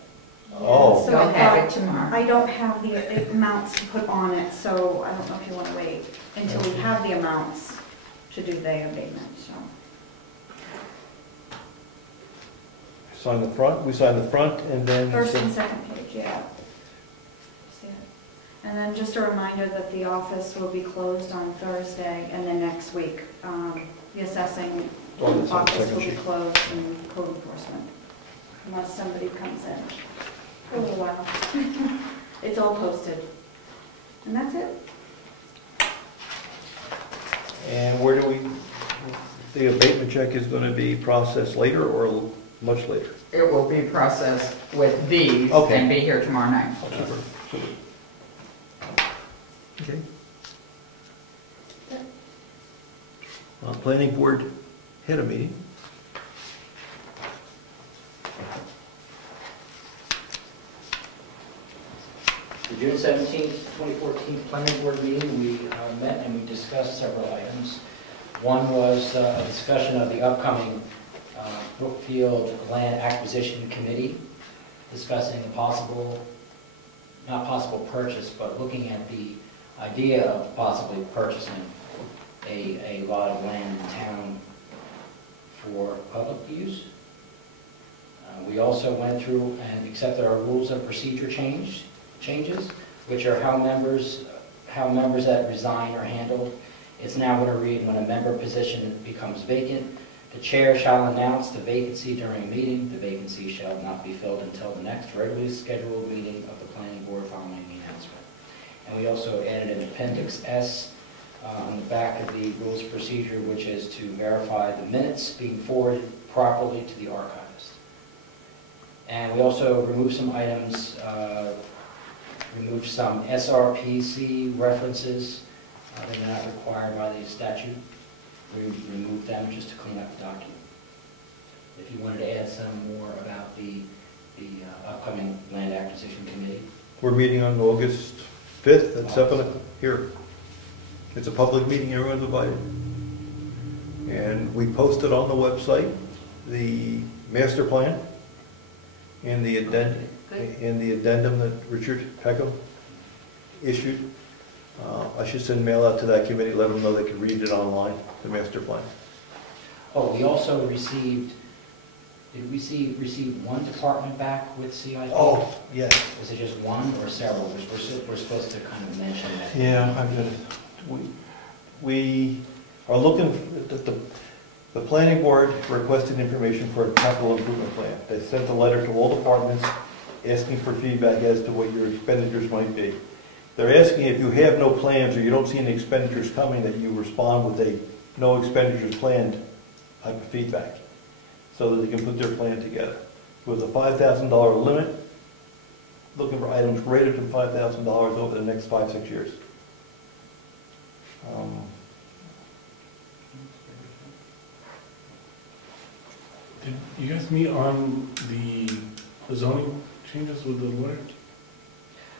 Oh. So You'll I have thought- it tomorrow. I don't have the amounts to put on it, so I don't know if you want to wait until we have the amounts to do the abatement, so. Sign the front, we sign the front and then. First and second page, yeah. See it. And then just a reminder that the office will be closed on Thursday and then next week. The assessing Oh, that's on the office second will be sheet. closed and code enforcement, unless somebody comes in for a little while. It's all posted. And that's it. And where do we, the abatement check is gonna be processed later or much later? It will be processed with these Okay. and be here tomorrow night. Super, super. Okay. Planning board had a meeting. The June 17th, 2014 planning board meeting, we met and we discussed several items. One was a discussion of the upcoming Brookfield Land Acquisition Committee, discussing the possible, not possible purchase, but looking at the idea of possibly purchasing a lot of land in town for public use. We also went through and accepted our rules of procedure changes, which are how members that resign are handled. It's now going to read, when a member position becomes vacant, the chair shall announce the vacancy during a meeting. The vacancy shall not be filled until the next regularly scheduled meeting of the planning board following the announcement. And we also added an appendix S on the back of the rules of procedure, which is to verify the minutes being forwarded properly to the archivist. And we also removed some items, removed some SRPC references that are not required by the statute. We removed them just to clean up the document. If you wanted to add some more about the upcoming land acquisition committee. We're meeting on August 5th at 7 here. It's a public meeting, everyone's invited. And we posted on the website the master plan and the addendum that Richard Peckham issued. I should send mail out to that committee, let them know they can read it online, the master plan. Oh, we also received, did we receive one department back with CIP? Oh, yes. Was it just one or several? We're supposed to kind of mention that. Yeah, I've got it. We are looking, the planning board requested information for a capital improvement plan. They sent a letter to all departments asking for feedback as to what your expenditures might be. They're asking if you have no plans or you don't see any expenditures coming, that you respond with a no expenditures planned type of feedback, so that they can put their plan together. With a $5,000 limit, looking for items greater than $5,000 over the next 5-6 years. Did you guys meet on the zoning changes with the lawyer?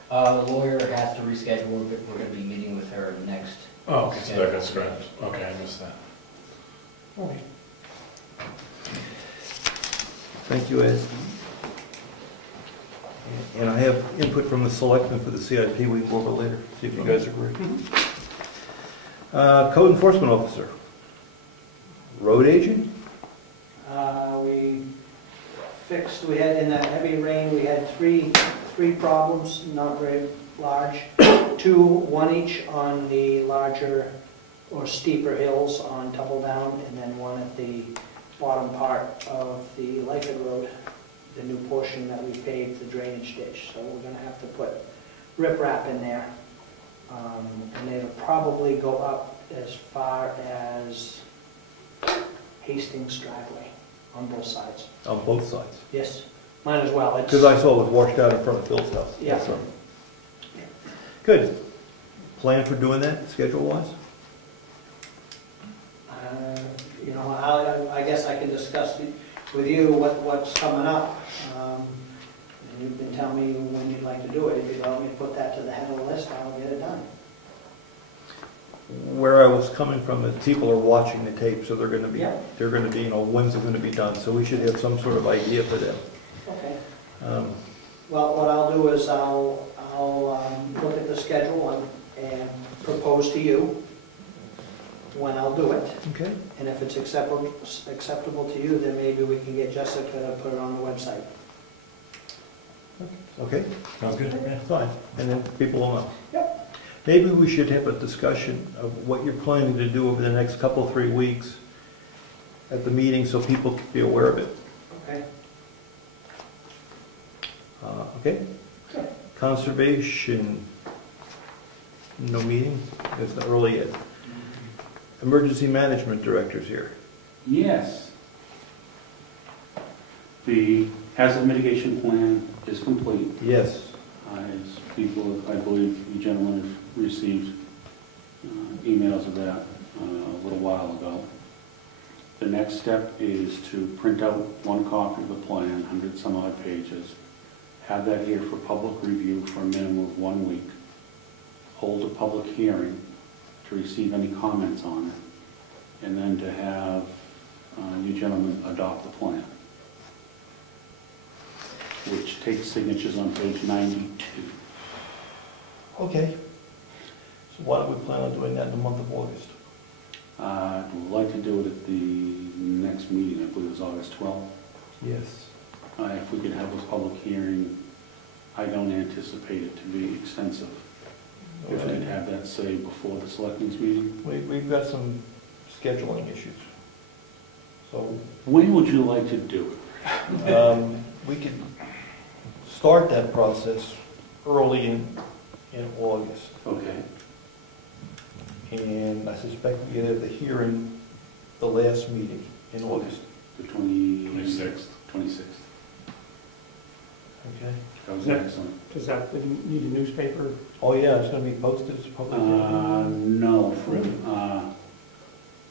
The lawyer has to reschedule. We're going to be meeting with her next. Oh, okay, so that got scrapped. Okay, I missed that. Okay. Thank you, Ed. And I have input from the selectmen for the CIP. We can go over later, see if you guys agree. Code enforcement officer. Road agent? We had, in that heavy rain, we had three problems, not very large. One each on the larger or steeper hills on Tumble Down, and then one at the bottom part of the Lyford Road, the new portion that we paved, the drainage ditch. So we're gonna have to put riprap in there. And it'll probably go up as far as Hastings driveway on both sides. On both sides? Yes, might as well. It's- Because I saw it was washed out in front of Phil's house. Yeah. So. Good. Plan for doing that, schedule-wise? You know, I guess I can discuss with you what's coming up. And you can tell me when you'd like to do it. If you'd like me to put that to the head of the list, I'll get it done. Where I was coming from is people are watching the tape, so they're gonna be, Yeah. you know, when's it gonna be done? So we should have some sort of idea for them. Okay. Um, Well, what I'll do is I'll look at the schedule and propose to you when I'll do it. Okay. And if it's acceptable to you, then maybe we can get Jessica to put it on the website. Okay, Sounds good. yeah, fine, and then people will know. Yep. Maybe we should have a discussion of what you're planning to do over the next couple, 3 weeks at the meeting, so people can be aware of it. Okay. Okay? Sure. Conservation, no meeting, it's not early yet. Emergency Management Director's here. Yes. The hazard mitigation plan is complete. Yes. As people, I believe you gentlemen have received emails of that a little while ago. The next step is to print out one copy of the plan, 100 some odd pages, have that here for public review for a minimum of 1 week, hold a public hearing to receive any comments on it, and then to have you gentlemen adopt the plan, which takes signatures on page 92. Okay. So why don't we plan on doing that in the month of August? I'd like to do it at the next meeting, I believe it's August 12th. Yes. If we could have a public hearing, I don't anticipate it to be extensive. If we could have that, say, before the selectmen's meeting. We've got some scheduling issues. So when would you like to do it? We could start that process early in August. Okay. And I suspect we could have the hearing the last meeting in August. The 26th. 26th. Okay. That was Yeah. excellent. Does that need a newspaper? Oh, yeah, it's gonna be posted as a public hearing? No, for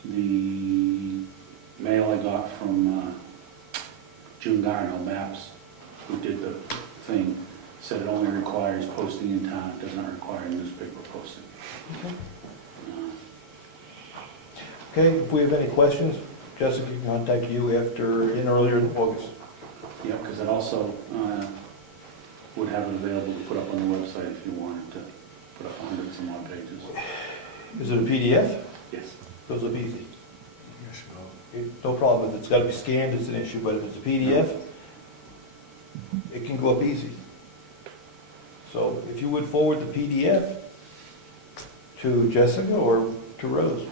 the mail I got from June Garnell Maps, who did the thing, said it only requires posting in town, it does not require newspaper posting. Okay. Okay, if we have any questions, Jessica can contact you earlier in August. Yeah, because it also would have it available to put up on the website if you wanted to put up 100 some odd pages. Is it a PDF? Yes. Goes up easy. No problem. If it's got to be scanned, it's an issue, but if it's a PDF, it can go up easy. So if you would forward the PDF to Jessica or to Rose.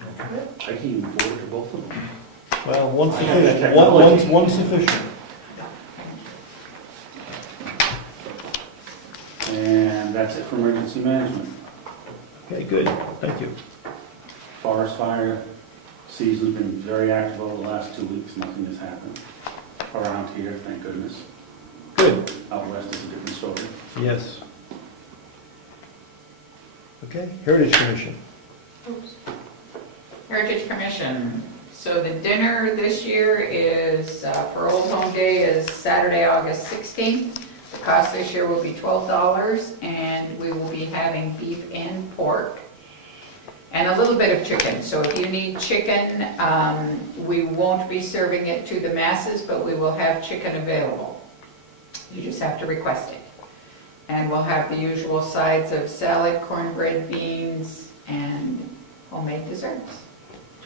I can even forward to both of them. Well, one's I have that sufficient. technology. One's sufficient. And that's it for emergency management. Okay, good. Thank you. Forest fire season's been very active over the last 2 weeks. Nothing has happened around here, thank goodness. Good. Out west is a different story. Yes. Okay, Heritage Commission. Heritage Commission. So the dinner this year is, for Old Home Day, is Saturday, August 16th. The cost this year will be $12, and we will be having beef and pork, and a little bit of chicken. So if you need chicken, we won't be serving it to the masses, but we will have chicken available. You just have to request it. And we'll have the usual sides of salad, cornbread, beans, and homemade desserts,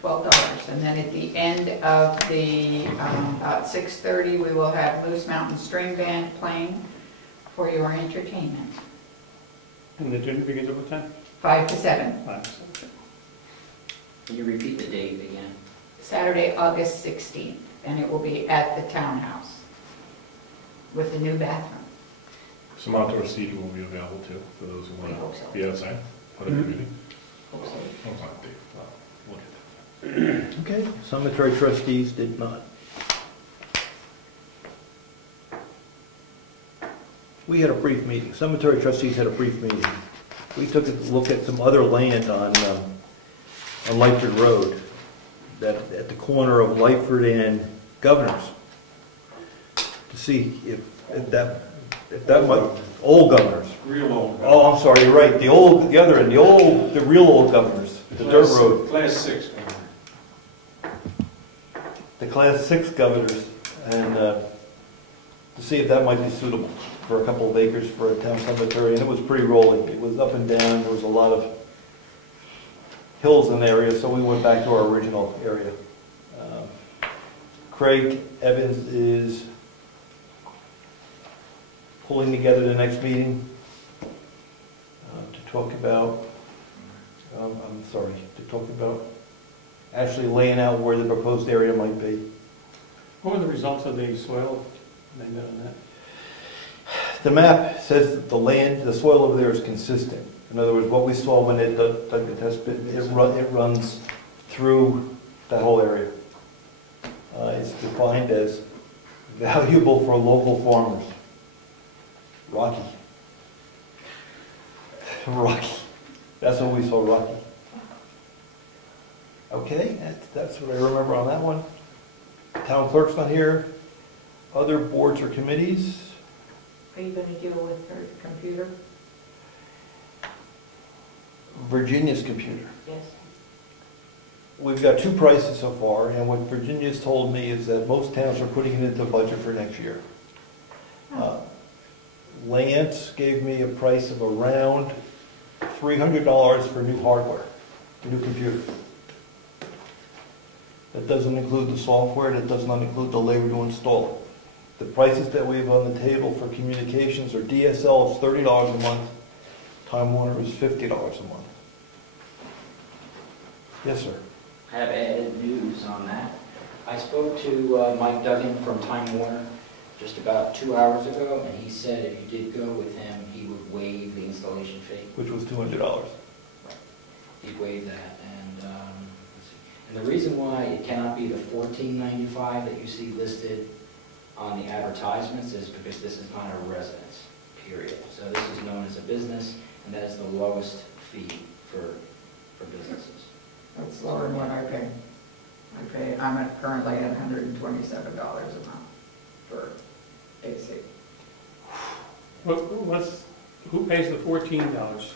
$12. And then at the end of the, about 6:30, we will have Moose Mountain String Band playing for your entertainment. And the dinner begins at what time? 5 to 7. 5 to 7. Can you repeat the date again? Saturday, August 16th, and it will be at the townhouse with the new bathroom. Some outdoor seating will be available too, for those who We hope want so. to be outside, for the community. Hope so. Oh, it's not big. Well, look at that. Okay, cemetery trustees did not. We had a brief meeting, cemetery trustees had a brief meeting. We took a look at some other land on Lightford Road, that at the corner of Lightford and Governors, to see if that might, old Governors. Real old. Oh, I'm sorry, you're right, the other end, the real old Governors, the dirt road. Class 6. The Class 6 Governors, and to see if that might be suitable for a couple of acres for a town cemetery, and it was pretty rolling. It was up and down, there was a lot of hills in the area, so we went back to our original area. Craig Evans is pulling together the next meeting to talk about, actually laying out where the proposed area might be. What were the results of the soil? They got on that? The map says that the soil over there is consistent. In other words, what we saw when it dug the test pit, it runs through that whole area. It's defined as valuable for local farmers. Rocky. Rocky. That's what we saw, rocky. Okay, that's what I remember on that one. Town clerk's not here. Other boards or committees? Are you going to deal with her computer? Virginia's computer. Yes. We've got two prices so far, and what Virginia's told me is that most towns are putting it into budget for next year. Lance gave me a price of around $300 for new hardware, for new computer. That doesn't include the software, that does not include the labor to install it. The prices that we have on the table for communications are DSL is $30 a month, Time Warner is $50 a month. Yes, sir. I have added news on that. I spoke to Mike Duggan from Time Warner just about 2 hours ago, and he said if you did go with him, he would waive the installation fee. Which was $200. Right. He'd waive that, and let's see. And the reason why it cannot be the $14.95 that you see listed on the advertisements is because this is not a residence, period. So this is known as a business, and that is the lowest fee for businesses. That's lower than what I pay. I'm currently at $127 a month for AC. Who pays the $14?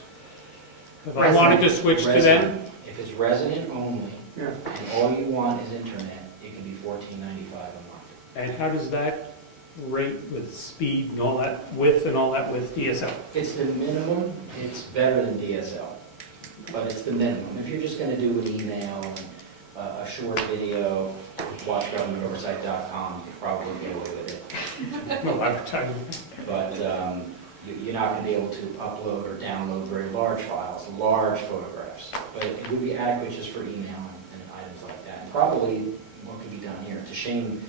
If I wanted to switch to them? If it's resident only, Yeah. and all you want is internet, it can be $14.95 a month. And how does that rate with speed and all that, width and all that with DSL? It's the minimum, it's better than DSL, but it's the minimum. If you're just going to do an email and a short video, watch GovernmentOversite.com, you could probably get away with it. Well, advertising. But you're not going to be able to upload or download very large files, large photographs. But it would be adequate just for email and items like that. And probably what could be done here. It's a shame.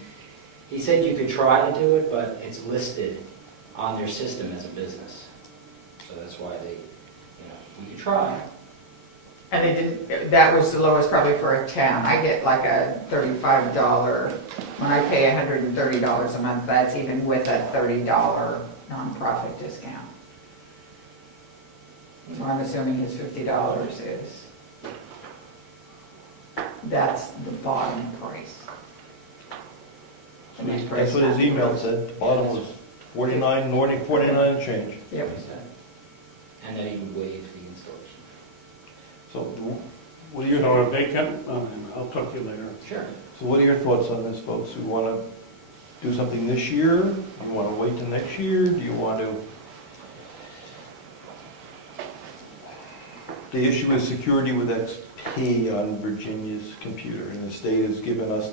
He said you could try to do it, but it's listed on their system as a business. So that's why we could try. And they did, that was the lowest probably for a town. I get like a $35, when I pay $130 a month, that's even with a $30 nonprofit discount. So I'm assuming his $50 is, that's the bottom price. The next price That's what his email said. The bottom was 49, Nordic 49 and change. Yep. And then he would waive the installation. So what are your So if they come, I'll talk to you later. Sure. So what are your thoughts on this, folks? Do you want to do something this year? Do you want to wait till next year? Do you want to? The issue is security with that P on Virginia's computer, and the state has given us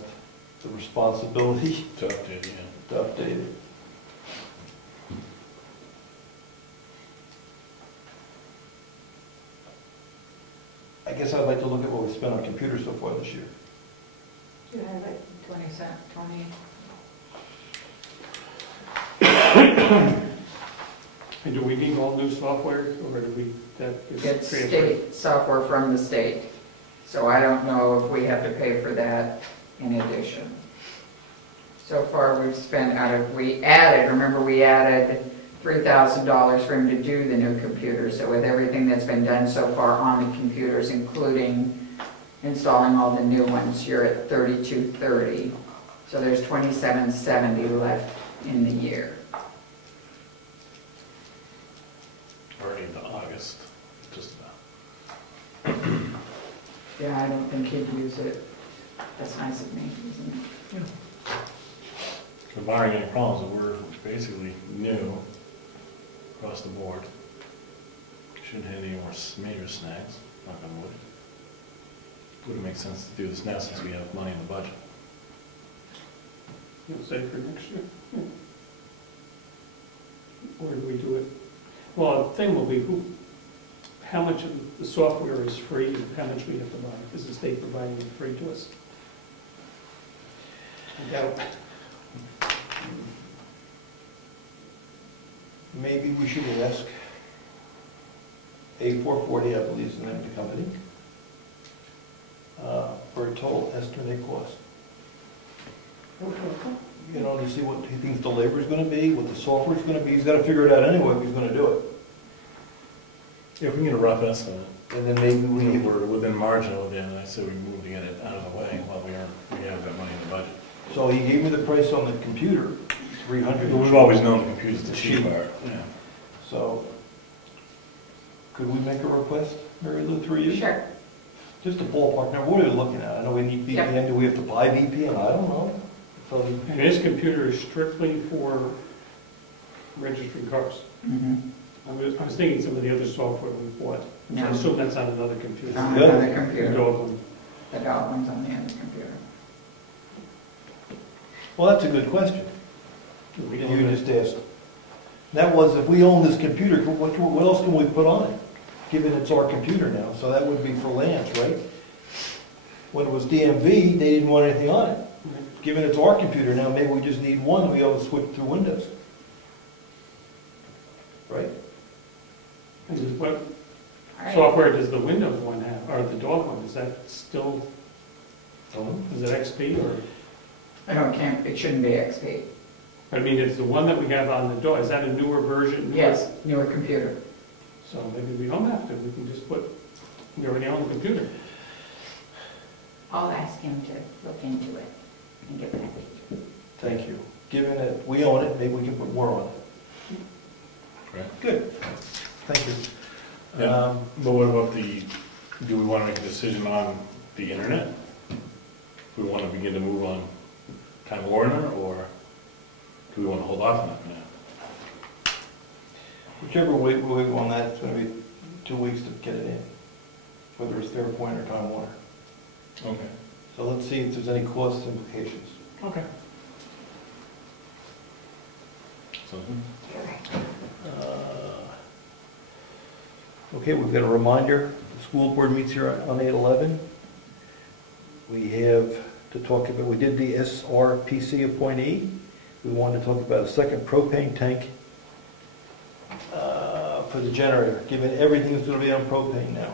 the responsibility To update, yeah. to update it. I guess I'd like to look at what we spent on computers so far this year. Do you have it? 20 cents, 20? And do we need all new software, or do we, that is It's transferred? state software from the state. So I don't know if we have to pay for that in addition. So far, we've spent we added $3,000 for him to do the new computer. So with everything that's been done so far on the computers, including installing all the new ones, you're at $3,230. So there's $2,770 left in the year. Already into August, just about. Yeah, I don't think he'd use it. That's nice of me, isn't it? So barring any problems, we're basically new across the board. Shouldn't have any more major snags, knock on wood. Wouldn't make sense to do this now since we have money in the budget. You'll say for next year? Or do we do it? Well, the thing will be, how much of the software is free and how much we have to buy? Is the state providing it free to us? I doubt. Maybe we should ask A440, I believe is the name of the company, for a total estimate cost. You know, to see what he thinks the labor is going to be, what the software is going to be. He's got to figure it out anyway if he's going to do it. Yeah, if we can get a rough estimate. And then maybe we're within margin of it, and I said we move to get it out of the way while we have that money in the budget. So he gave me the price on the computer, $300. But we've always known the computer's the cheap part. Yeah. So, could we make a request, Mary Lou, through you? Sure. Just a ballpark number. What are we looking at? I know we need VPN. Yep. Do we have to buy VPN? I don't know. So, And this computer is strictly for registering cars. Mm-hmm. I was thinking some of the other software we bought. So I assume that's on another computer. On another computer. The dog one. The dog one's on the other computer. well, that's a good question. We And don't you have- just asked. That was, if we own this computer, what else can we put on it? Given it's our computer now, so that would be for Lance, right? When it was DMV, they didn't want anything on it. Given it's our computer now, maybe we just need one, we able to switch through Windows. Right? And what software does the Windows one have, or the dog one? Is that still, is it XP or? I don't, it shouldn't be XP. I mean, it's the one that we have on the dog. Is that a newer version? Yes, newer computer. So maybe we don't have to. We can just we already own the computer. I'll ask him to look into it and get back to you. Thank you. Given that we own it, maybe we can put more on it. Right. Good. Thank you. Yeah. But what about do we want to make a decision on the internet? Do we want to begin to move on Time Warner, or do we want to hold off on that for now? Whichever way we go on that, it's going to be 2 weeks to get it in, whether it's Fairpoint or Time Warner. Okay. So let's see if there's any cost implications. Okay. So, Okay, we've got a reminder. The school board meets here on 8/11. We have to talk about, we did the SRPC appointee. We wanted to talk about a second propane tank for the generator, given everything is going to be on propane now.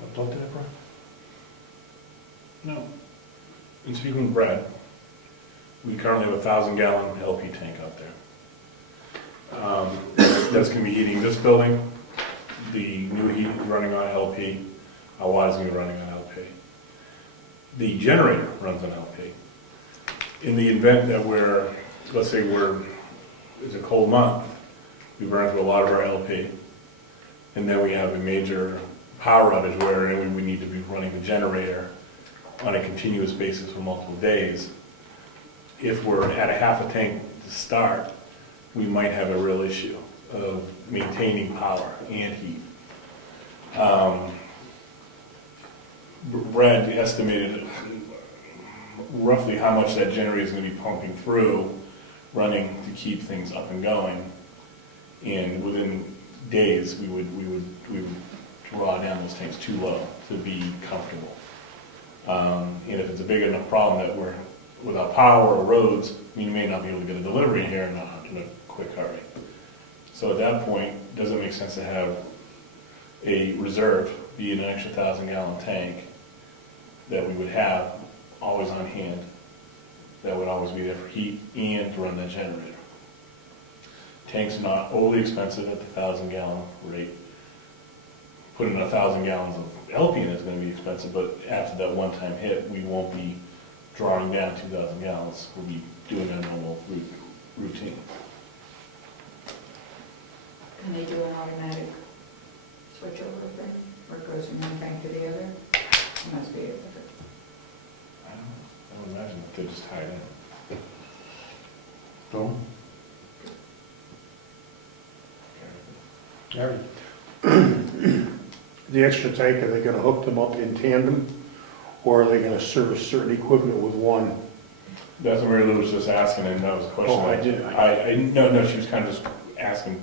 Want to talk to that, Brian? no. In speaking with Brad, we currently have a 1,000-gallon LP tank out there. That's going to be heating this building. The new heat is running on LP. Our water's going to be running on LP. The generator runs on LP. In the event that let's say it's a cold month, we burn through a lot of our LP, and then we have a major power outage where we need to be running the generator on a continuous basis for multiple days. If we're at a half a tank to start, we might have a real issue of maintaining power and heat. Brad estimated roughly how much that generator is going to be pumping through, running to keep things up and going, and within days we would draw down those tanks too low to be comfortable. And if it's a big enough problem that we're without power or roads, we may not be able to get a delivery here in a quick hurry. So at that point, does it make sense to have a reserve, be it an extra 1,000-gallon tank that we would have always on hand, that would always be there for heat and to run that generator? Tank's not overly expensive at the 1,000-gallon rate. Putting 1,000 gallons of LP in is going to be expensive, but after that one-time hit, we won't be drawing down 2,000 gallons. We'll be doing a normal routine. Can they do an automatic switch over thing, or it goes from one tank to the other? It must be able to. I would imagine that they're just tied in. No? Gary? The extra tank, are they gonna hook them up in tandem, or are they gonna service certain equipment with one? That's what Mary Lou was just asking, and that was a question. Oh, I did. No, she was kind of just asking,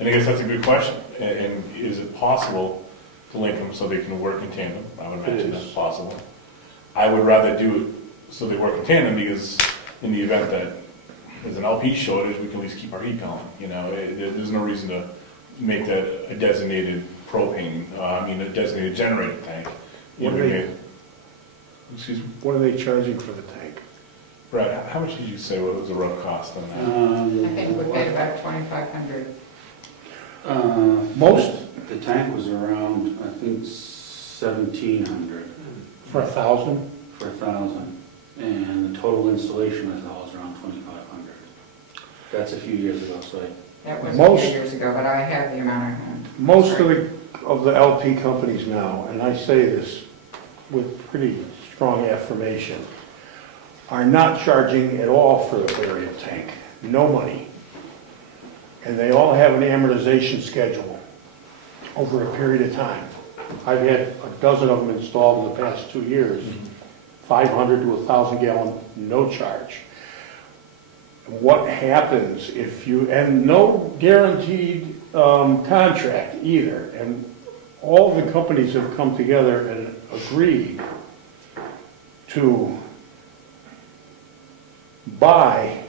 and I guess that's a good question. And is it possible to link them so they can work in tandem? I would imagine that's possible. I would rather do it so they work in tandem, because in the event that there's an LP shortage, we can at least keep our heat going. You know, there's no reason to make that a designated propane, a designated generator tank. Excuse me? What are they charging for the tank? Brad, how much did you say what was the rough cost on that? I think we paid about $2,500. The tank was around, I think, 1,700. For 1,000? For 1,000. And the total installation, I thought, was around 2,500. That's a few years ago, so that was a few years ago, but I have the amount of hand. Most of the LP companies now, and I say this with pretty strong affirmation, are not charging at all for the burial tank. No money. And they all have an amortization schedule over a period of time. I've had a dozen of them installed in the past 2 years. 500 to 1,000 gallon, no charge. What happens if you, and no guaranteed contract either, and all the companies have come together and agreed to buy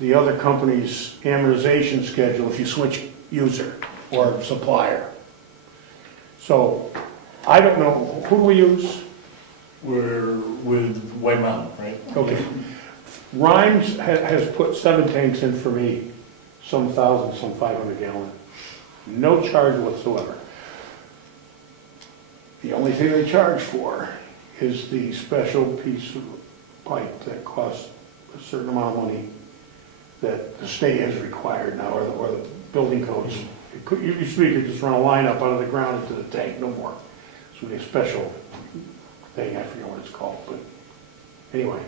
the other company's amortization schedule if you switch user or supplier. So, I don't know, who do we use? We're with White Mountain, right? Okay. Rhymes has put 7 tanks in for me, some 1,000, some 500 gallon. No charge whatsoever. The only thing they charge for is the special piece of pipe that costs a certain amount of money that the state has required now, or the building codes. You used to be, you could just run a line up out of the ground into the tank, no more. So a special thing, I forget what it's called, but anyway,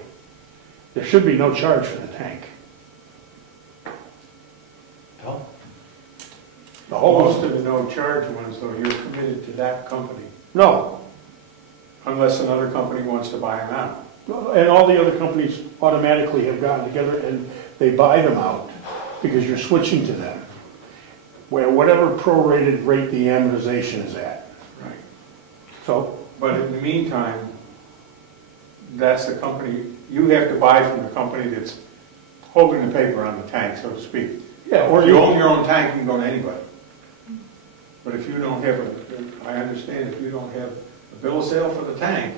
there should be no charge for the tank. Tom? Most of the no charge ones, though, you're committed to that company. No. Unless another company wants to buy them out. And all the other companies automatically have gotten together and they buy them out because you're switching to them, where whatever prorated rate the amortization is at. Right. So? But in the meantime, that's the company, you have to buy from the company that's holding the paper on the tank, so to speak. Yeah, or if you own your own tank, you can go to anybody. But if you don't have I understand if you don't have a bill of sale for the tank,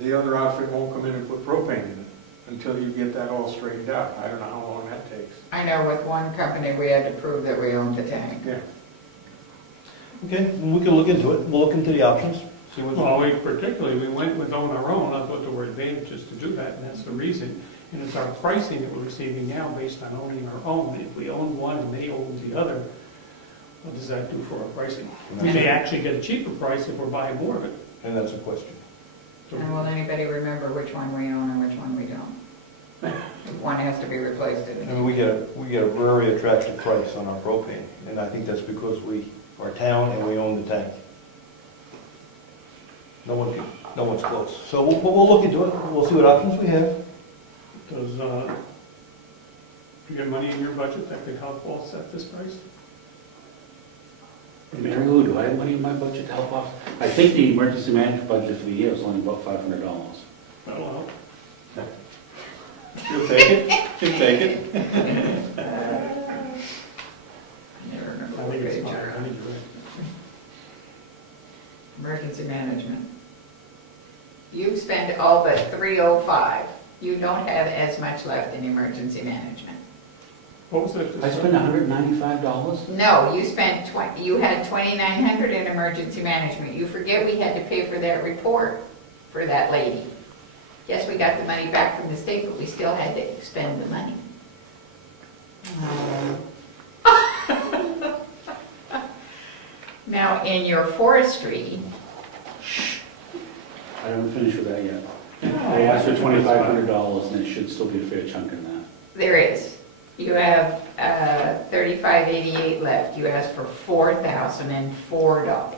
the other outfit won't come in and put propane in it until you get that all straightened out. I don't know how long that takes. I know with one company we had to prove that we owned the tank. Yeah. Okay, we can look into it. We'll look into the options. See what's Well, we went with own our own. I thought there were advantages to do that, and that's the reason. And it's our pricing that we're receiving now based on owning our own. If we own one and they own the other, what does that do for our pricing? We may actually get a cheaper price if we're buying more of it. And that's a question. And will anybody remember which one we own and which one we don't? One has to be replaced. I mean, we get a very attractive price on our propane, and I think that's because we are a town and we own the tank. No one's close. So we'll look into it. We'll see what options we have. Does, you got money in your budget that could help offset this price? Mary Lou, do I have money in my budget to help off? I think the emergency management budget for the year is only about $500. That'll help. She'll take it, she'll take it. Never remember I what think it's page about you're on. 100, right? Emergency management. You spend all but 305. You don't have as much left in emergency management. What was it? I spent $195? No, you spent you had 2,900 in emergency management. You forget we had to pay for that report for that lady. Yes, we got the money back from the state, but we still had to spend the money. Now, in your forestry, I haven't finished with that yet. I asked for $2,500 and it should still be a fair chunk in that. there is. You have 3588 left. You asked for $4,004.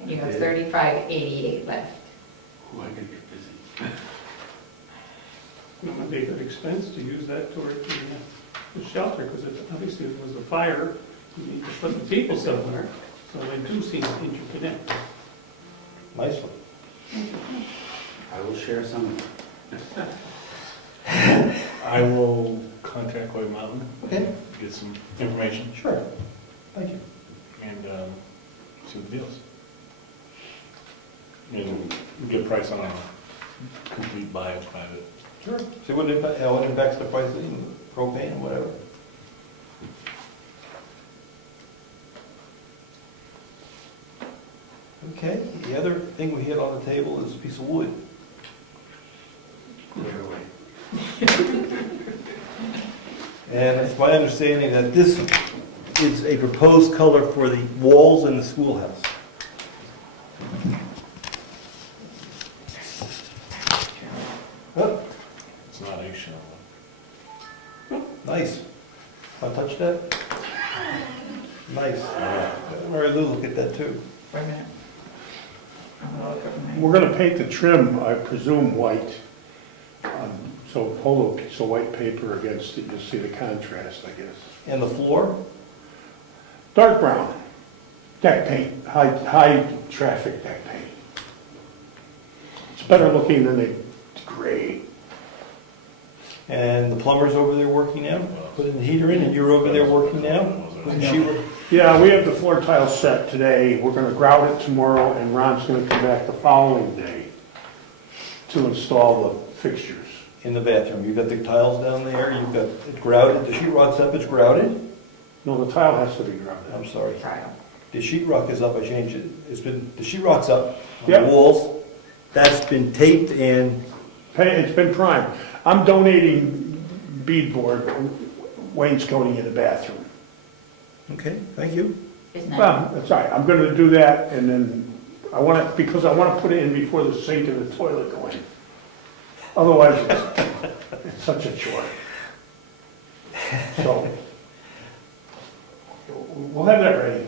And you have 3588 left. Ooh, I gotta get busy. It might be a good expense to use that toward the shelter, because obviously it was a fire, you need to put the people somewhere, so they do seem to interconnect. Nice one. I will share some. I will contact White Mountain. Okay. Get some information. Sure. Thank you. And see what the deal is. And get a price on a complete buy of it. Sure. See what impacts the price of propane and whatever. Okay, the other thing we had on the table is a piece of wood. And it's my understanding that this is a proposed color for the walls in the schoolhouse. Oh, It's not eggshell. nice. Want to touch that? Nice. Mary Lou, look at that too. Wait a minute. We're gonna paint the trim, I presume, white. So hold a piece of white paper against it, you'll see the contrast, I guess. And the floor? Dark brown, deck paint, high traffic deck paint. It's better looking than the gray. And the plumber's over there working now, putting the heater in, and you're over there working now? Putting sheetrock? Yeah, we have the floor tile set today. We're gonna grout it tomorrow, and Ron's gonna come back the following day to install the fixtures. In the bathroom, you've got the tiles down there, you've got it grouted, the sheetrock's up, it's grouted? No, the tile has to be grouted. I'm sorry. Tile. The sheetrock is up, I changed it. The sheetrock's up on Yep. the walls. That's been taped and, It's been primed. I'm donating beadboard, wainscoting in the bathroom. okay, thank you. Isn't that? Well, that's all right, I'm gonna do that, and then because I wanna put it in before the sink and the toilet go in. Otherwise, it's such a chore. So, we'll have that ready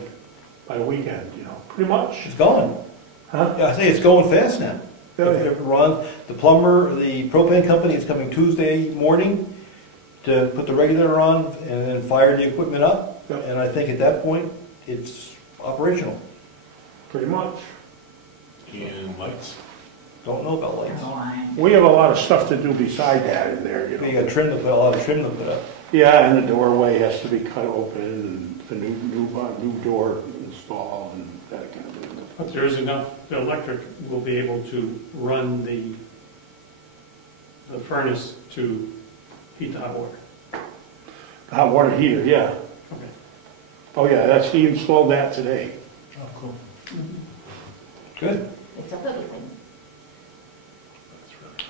by the weekend, pretty much. It's going. Huh? Yeah, I say it's going fast now. Yeah, yeah. Ron, the plumber, the propane company is coming Tuesday morning to put the regulator on and then fire the equipment up. Yep. And I think at that point, it's operational. Pretty much. And lights. Don't know about lights. We have a lot of stuff to do beside that in there, You got trim to put, a lot of trim to put up. Yeah, and the doorway has to be cut open, and the new door installed, and that kind of thing. But there is enough, the electric will be able to run the furnace to heat the hot water. Hot water heater, yeah. Okay. Oh, yeah, he installed that today. Oh, cool. Good. It's a little thing.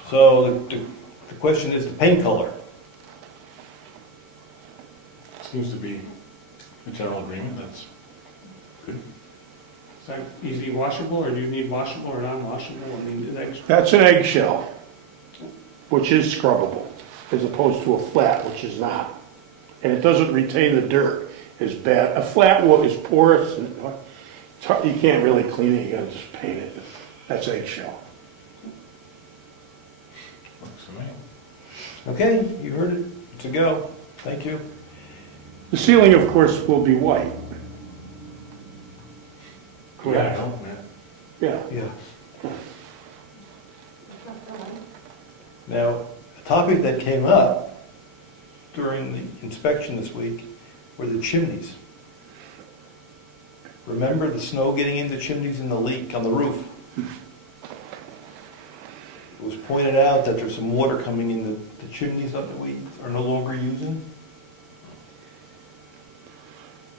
So the question is the paint color. Seems to be a general agreement. That's good. Is that easy washable, or do you need washable or non-washable? I mean, do they- That's an eggshell, which is scrubbable, as opposed to a flat, which is not. And it doesn't retain the dirt as bad. A flat wood is porous, and you can't really clean it, you gotta just paint it. That's eggshell. Works for me. Okay, you heard it. It's a go. Thank you. The ceiling, of course, will be white. Correct. Yeah. Yeah. Now, a topic that came up during the inspection this week were the chimneys. Remember the snow getting into chimneys and the leak on the roof? It was pointed out that there's some water coming in the chimneys up that we are no longer using.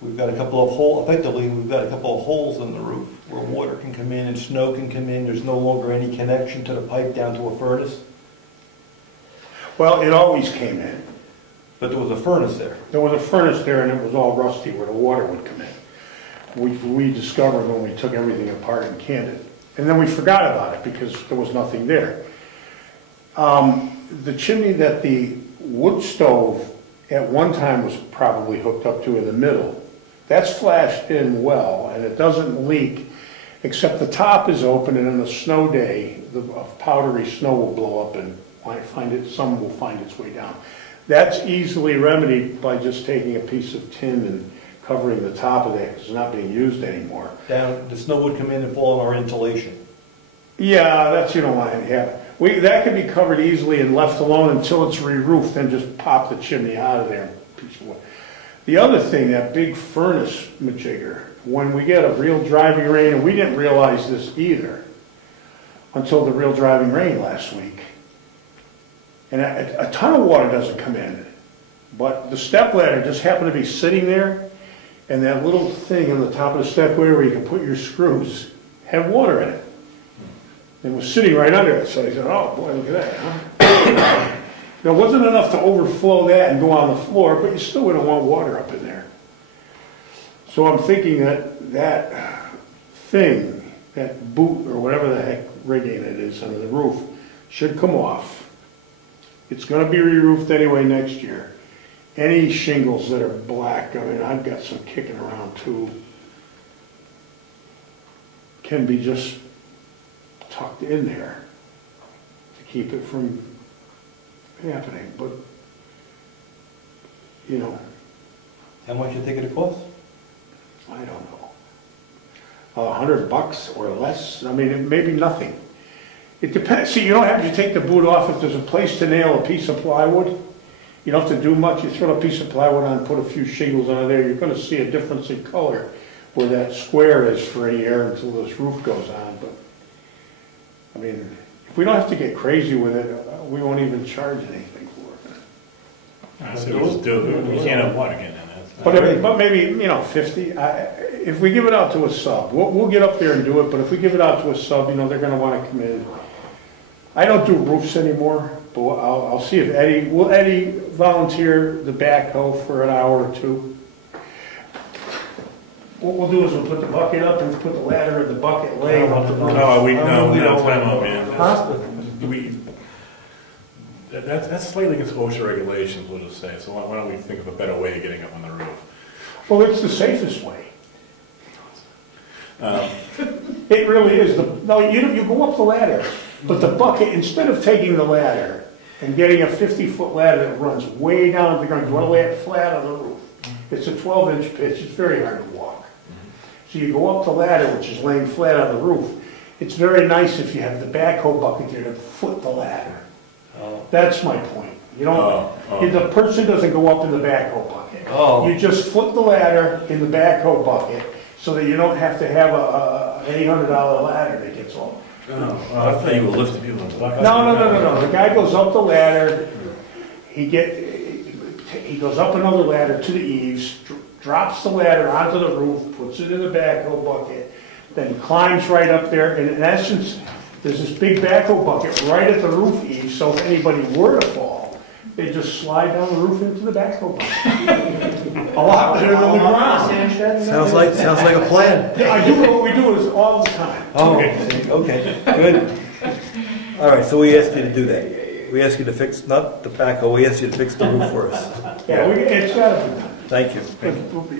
We've got a couple of holes, effectively we've got a couple of holes in the roof where water can come in and snow can come in. There's no longer any connection to the pipe down to a furnace. Well, it always came in. But there was a furnace there. There was a furnace there and it was all rusty where the water would come in. We discovered when we took everything apart and canned it. And then we forgot about it because there was nothing there. The chimney that the wood stove at one time was probably hooked up to in the middle, that's flashed in well and it doesn't leak, except the top is open and on a snow day, the powdery snow will blow up and some will find its way down. That's easily remedied by just taking a piece of tin and covering the top of that because it's not being used anymore. Down, the snow would come in and fall on our insulation. Yeah, that's, you don't want to have. That could be covered easily and left alone until it's re-roofed, then just pop the chimney out of there. The other thing, that big furnace majigger, when we get a real driving rain, and we didn't realize this either until the real driving rain last week, and a ton of water doesn't come in, but the stepladder just happened to be sitting there, and that little thing on the top of the stepladder where you can put your screws had water in it. And was sitting right under it, so I said, oh boy, look at that, huh? There wasn't enough to overflow that and go on the floor, but you still wouldn't want water up in there. So I'm thinking that thing, that boot or whatever the heck rigging it is under the roof, should come off. It's going to be re-roofed anyway next year. Any shingles that are black, I mean, I've got some kicking around too, can be just tucked in there to keep it from happening, but you know. How much you think it costs? I don't know. $100 or less. I mean, it may be nothing. It depends. See, you don't have to take the boot off if there's a place to nail a piece of plywood. You don't have to do much. You throw a piece of plywood on, put a few shingles under there. You're going to see a difference in color where that square is for a year until this roof goes on. But I mean, if we don't have to get crazy with it, we won't even charge anything for it. I say we just do it. We can't have water getting in there. But maybe, 50. If we give it out to a sub, we'll get up there and do it, but if we give it out to a sub, they're going to want to come in. I don't do roofs anymore, but I'll see if will Eddie volunteer the backhoe for an hour or two? What we'll do is we'll put the bucket up and put the ladder in the bucket laying up the roof. No, time out, man. That's slightly against OSHA regulations, we'll just say. So why don't we think of a better way of getting up on the roof? Well, it's the safest way. It really is. You go up the ladder, but the bucket, instead of taking the ladder and getting a 50-foot ladder that runs way down to the ground, you want to lay it flat on the roof. It's a 12-inch pitch. It's very hard to walk. So you go up the ladder, which is laying flat on the roof. It's very nice if you have the backhoe bucket there to foot the ladder. That's my point. The person doesn't go up in the backhoe bucket. You just foot the ladder in the backhoe bucket so that you don't have to have an $800 ladder that gets off. I thought you were lifting people in the bucket. No. The guy goes up the ladder. He goes up another ladder to the eaves, drops the ladder onto the roof, puts it in the backhoe bucket, then climbs right up there. And in essence, there's this big backhoe bucket right at the roof eave, so if anybody were to fall, they just slide down the roof into the backhoe bucket. A lot better than the ground. Sounds like a plan. I do what we do is all the time. Okay, good. All right, so we asked you to do that. We asked you to fix, not the backhoe, we asked you to fix the roof for us. Yeah, it's got to be done. Thank you.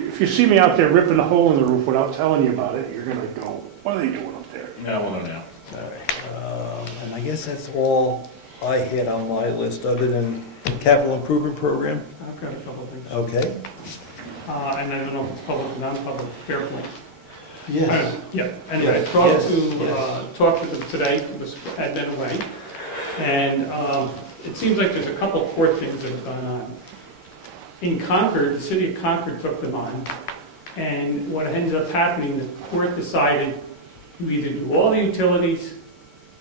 If you see me out there ripping a hole in the roof without telling you about it, you're going to go, what are they doing up there? Yeah, well, no. All right. And I guess that's all I had on my list, other than capital improvement program. I've got a couple of things. Okay. And I don't know if it's public or non-public, fair point. Yes. Yeah, anyway, Yes. talked to them today, had been away, and it seems like there's a couple of court things that have gone on. In Concord, the city of Concord took them on, and what ended up happening, the court decided you either do all the utilities,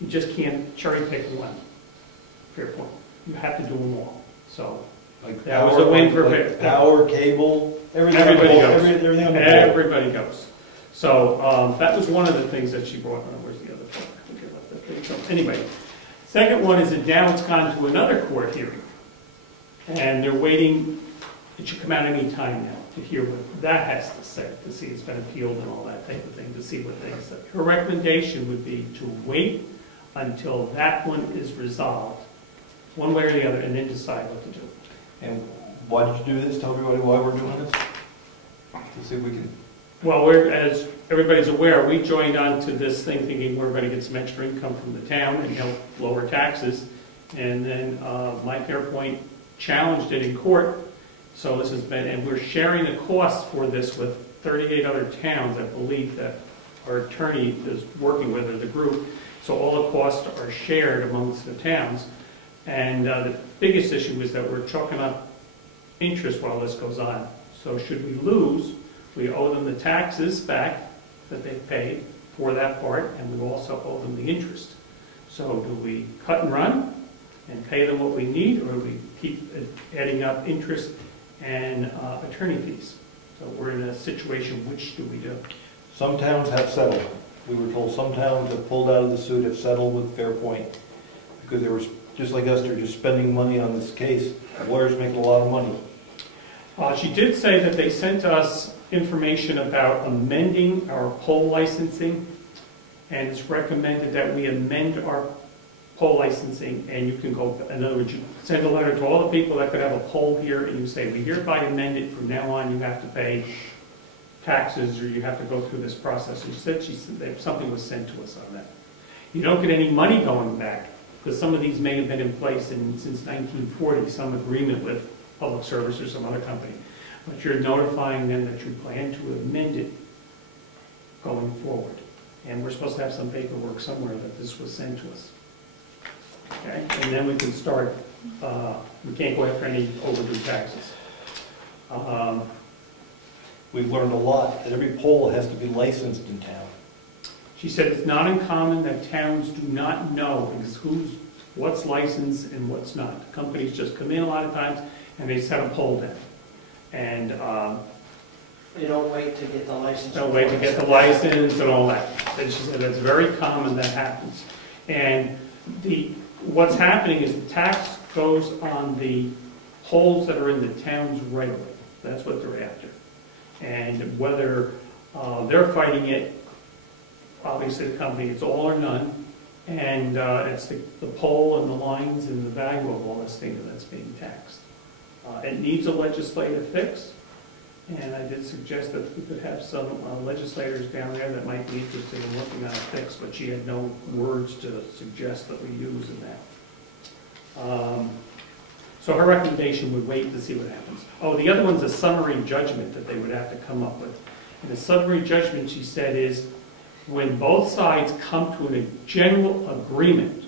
you just can't cherry pick one. Fair point. You have to do them all. So Like that was a win for power, cable, everything. Everybody goes. Everything on the board. Everybody goes. So that was one of the things that she brought. Oh, where's the other part? I forget what that thing was. Anyway, second one is that now it's gone to another court hearing. And they're waiting, it should come out any time now to hear what that has to say, to see it's been appealed and all that type of thing, to see what they say. Her recommendation would be to wait until that one is resolved, one way or the other, and then decide what to do. And why did you do this? Tell everybody why we're doing this? To see if we can... Well, as everybody's aware, we joined on to this thing thinking we're going to get some extra income from the town and help lower taxes. And then Mike Airpoint challenged it in court. So this has been, and we're sharing the costs for this with 38 other towns, I believe, that our attorney is working with, or the group. So all the costs are shared amongst the towns. And the biggest issue is that we're chalking up interest while this goes on. So should we lose, we owe them the taxes back that they've paid for that part, and we also owe them the interest. So do we cut and run and pay them what we need, or do we keep adding up interest and attorney fees? So we're in a situation, which do we do? Some towns have settled. We were told some towns have pulled out of the suit, have settled with Fairpoint, because they were, just like us, they're just spending money on this case. Lawyers make a lot of money. She did say that they sent us information about amending our poll licensing, and it's recommended that we amend our poll licensing, and you can go, in other words, you send a letter to all the people that could have a poll here, and you say, we hereby amend it, from now on you have to pay taxes, or you have to go through this process. And she said that something was sent to us on that. You don't get any money going back, because some of these may have been in place since 1940, some agreement with public service or some other company. But you're notifying them that you plan to amend it going forward. And we're supposed to have some paperwork somewhere that this was sent to us. Okay? And then we can start, we can't go after any overdue taxes. We've learned a lot, that every poll has to be licensed in town. She said it's not uncommon that towns do not know what's licensed and what's not. Companies just come in a lot of times and they set a poll down. And they don't wait to get the license. Don't wait to get the license and all that. And she said that's very common that happens. And what's happening is the tax goes on the polls that are in the town's right of way. That's what they're after. And whether they're fighting it, obviously the company, it's all or none. And it's the poll and the lines and the value of all this thing that's being taxed. It needs a legislative fix, and I did suggest that we could have some legislators down there that might be interested in looking at a fix, but she had no words to suggest that we use in that. So her recommendation would wait to see what happens. Oh, the other one's a summary judgment that they would have to come up with. And the summary judgment, she said, is when both sides come to a general agreement,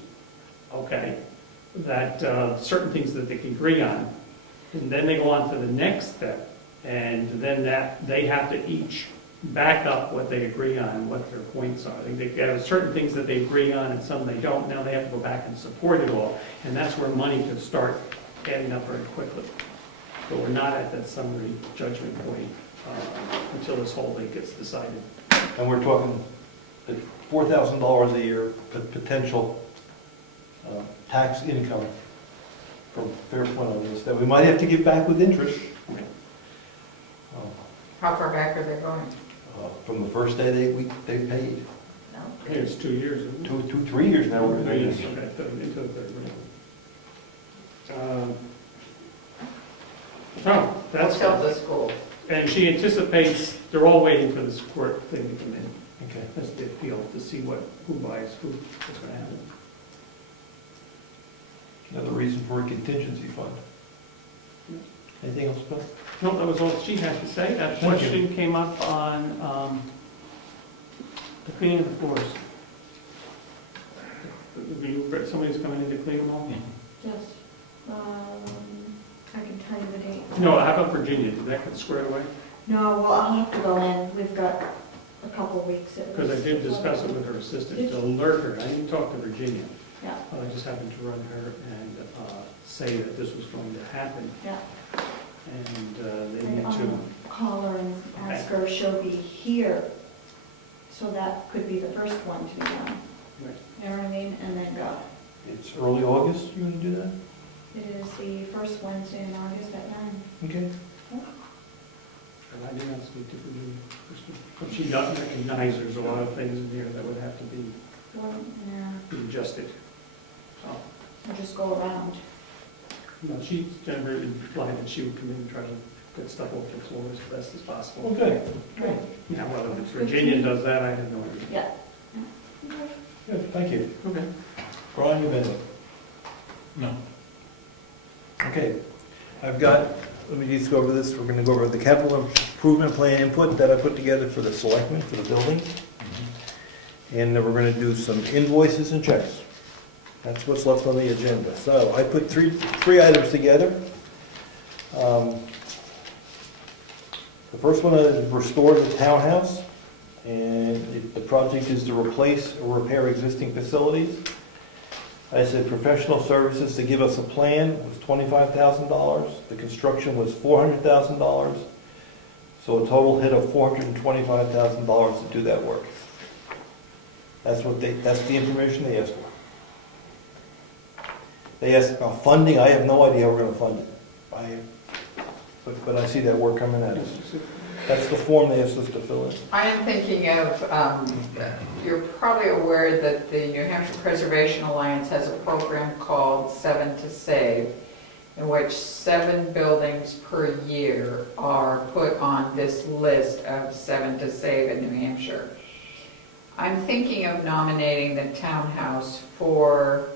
okay, that certain things that they can agree on, and then they go on to the next step, and then they have to each back up what they agree on and what their points are. They have certain things that they agree on and some they don't. Now they have to go back and support it all, and that's where money can start adding up very quickly. But we're not at that summary judgment point until this whole thing gets decided. And we're talking $4,000 a year potential tax income from Fairpoint on this that we might have to give back with interest. How far back are they going? From the first day they paid. No. It's 2 years, isn't it? 3 years now. We're Okay, in into the third grade. So that's tell the school. And she anticipates they're all waiting for this court thing to come in. Okay. That's the appeal, to see who buys, what's gonna happen. Another reason for a contingency fund. Anything else, Bill? No, that was all she had to say. That Thank you. question came up on the cleaning of the floors. Somebody's coming in to clean them all? Yes. I can tell you the date. No, how about Virginia? Did that get squared away? No, well, I'll have to go in. We've got a couple weeks at least. Because I did discuss it with her assistant, to alert her. I didn't talk to Virginia. Yeah. I just happened to run her and say that this was going to happen. Yeah. And they need to... Call her and ask her if she'll be here. So that could be the first one to be done. Right. You know what I mean? And then go. It's early August, you're gonna do that? It is the first Wednesday in August at 9. Okay. And I did not speak to Virginia. But she doesn't recognize there's a lot of things in here that would have to be Well, yeah. adjusted. So, Or just go around. no, she generally implied that she would come in and try to get stuff off the floors as best as possible. Okay. Right. Now, whether it's Virginia does that, I have no idea. Yeah. Good, thank you. Okay. Brian, you been? No. Okay, I've got, let me just go over this, we're gonna go over the capital improvement plan input that I put together for the selectmen, for the building. And then we're gonna do some invoices and checks. That's what's left on the agenda. So I put three items together. The first one is restore the townhouse, and the project is to replace or repair existing facilities. I said professional services to give us a plan was $25,000. The construction was $400,000. So a total hit of $425,000 to do that work. That's the information they asked for. They asked about funding. I have no idea how we're going to fund it. But I see that work coming at us. That's the form they asked us to fill in. I am thinking of, you're probably aware that the New Hampshire Preservation Alliance has a program called 7 to Save, in which 7 buildings per year are put on this list of 7 to Save in New Hampshire. I'm thinking of nominating the townhouse for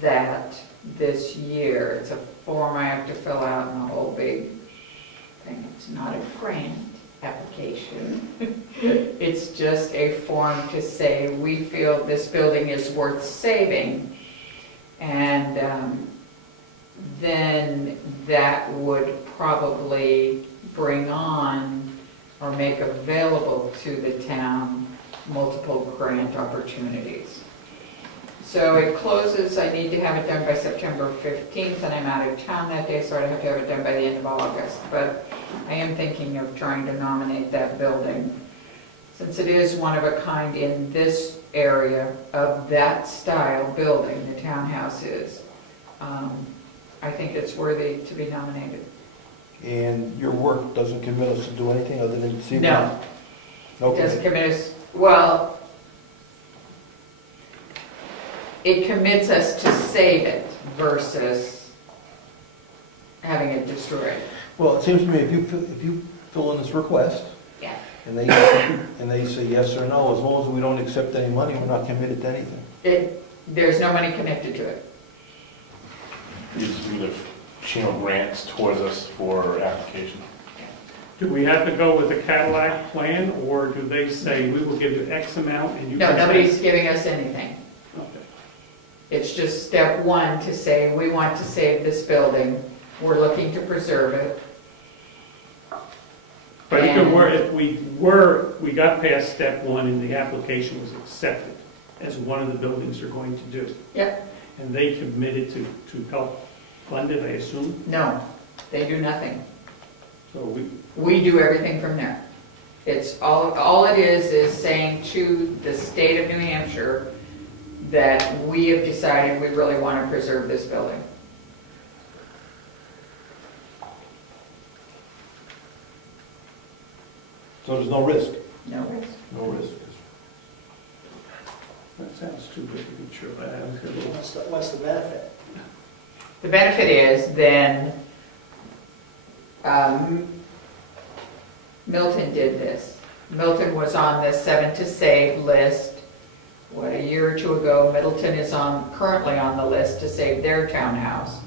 that this year. It's a form I have to fill out in a whole big thing. It's not a grant application. It's just a form to say we feel this building is worth saving, and then that would probably bring on or make available to the town multiple grant opportunities. So it closes, I need to have it done by September 15th, and I'm out of town that day, so I'd have to have it done by the end of August. But I am thinking of trying to nominate that building. Since it is one of a kind in this area of that style building, the townhouse is, I think it's worthy to be nominated. And your work doesn't commit us to do anything other than see No. that? Okay. It doesn't commit us, well, it commits us to save it versus having it destroyed. Well, it seems to me if you fill in this request, Yeah. and they say yes or no, as long as we don't accept any money, we're not committed to anything. There's no money connected to it. These would have channel grants towards us for application. Do we have to go with a Cadillac plan, or do they say we will give you X amount and you... No, nobody's giving us anything. Okay. It's just step one to say, we want to save this building, we're looking to preserve it. But if we got past step one and the application was accepted as one of the buildings they're going to do. Yep. And they committed to help fund it, I assume? No, they do nothing. So we do everything from there. It's all it is saying to the state of New Hampshire that we have decided we really want to preserve this building. So there's no risk? No risk. No risk. that sounds too good to be true. What's the benefit? The benefit is then, Milton did this. Milton was on the 7 to Save list. What, a year or two ago, Middleton is currently on the list to save their townhouse.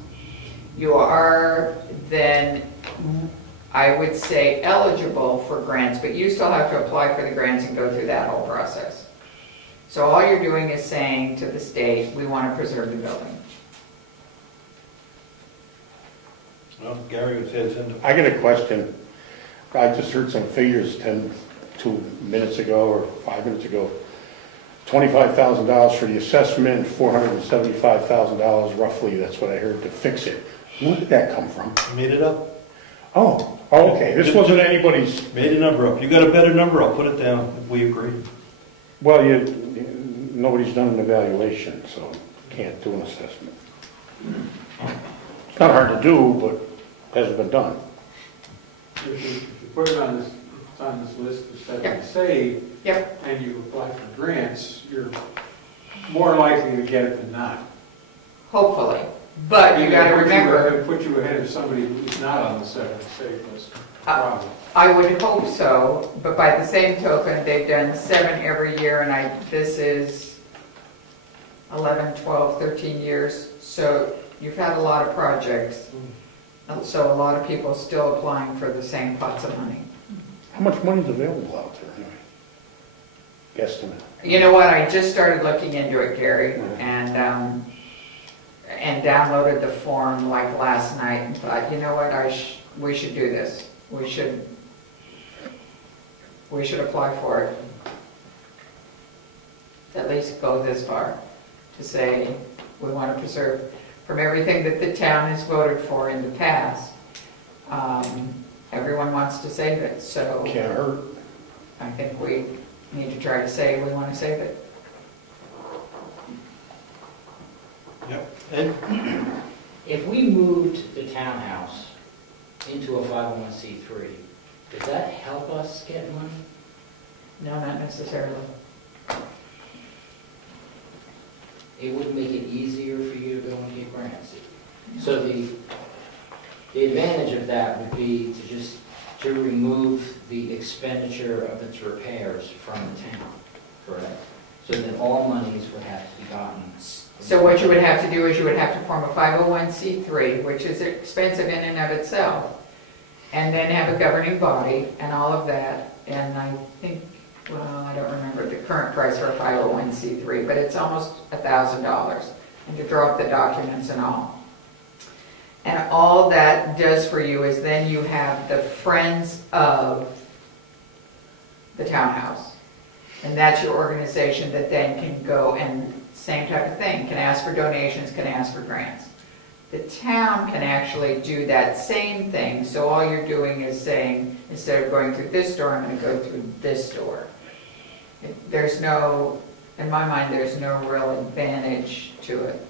You are then, I would say, eligible for grants, but you still have to apply for the grants and go through that whole process. So all you're doing is saying to the state, we want to preserve the building. Well, Gary would say it's in. I got a question. I just heard some figures 2 minutes ago or 5 minutes ago. $25,000 for the assessment, $475,000 roughly, that's what I heard, to fix it. Where did that come from? Made it up. Oh, okay, this wasn't anybody's... Made a number up. You got a better number, I'll put it down if we agree. Well, nobody's done an evaluation, so can't do an assessment. It's not hard to do, but hasn't been done. If you put it on this, it's on this list of 7 to save, Yep. and you apply for grants, you're more likely to get it than not. Hopefully. But you got to remember... It put you ahead of somebody who's not on the 7 to save list. Probably. I would hope so, but by the same token, they've done 7 every year, and this is 11, 12, 13 years. So you've had a lot of projects. So a lot of people still applying for the same pots of money. How much money is available out there anyway? Guesstimate. You know what? I just started looking into it, Gary, and downloaded the form like last night, and thought, you know what? We should do this. We should apply for it. At least go this far to say we want to preserve from everything that the town has voted for in the past. Everyone wants to save it, so can't hurt. I think we need to try to say we want to save it. Yep. Ed? If we moved the townhouse into a 501c3, does that help us get money? No, not necessarily. It would make it easier for you to go and get grants. So the advantage of that would be to remove the expenditure of its repairs from the town, correct? So then all monies would have to be gotten. So what you would have to do is you would have to form a 501c3, which is expensive in and of itself, and then have a governing body and all of that. And I think, well, I don't remember the current price for a 501c3, but it's almost $1,000, and to draw up the documents and all. And all that does for you is then you have the friends of the townhouse. And that's your organization that then can go and, same type of thing, can ask for donations, can ask for grants. The town can actually do that same thing, so all you're doing is saying, instead of going through this door, I'm going to go through this door. There's no, in my mind, there's no real advantage to it.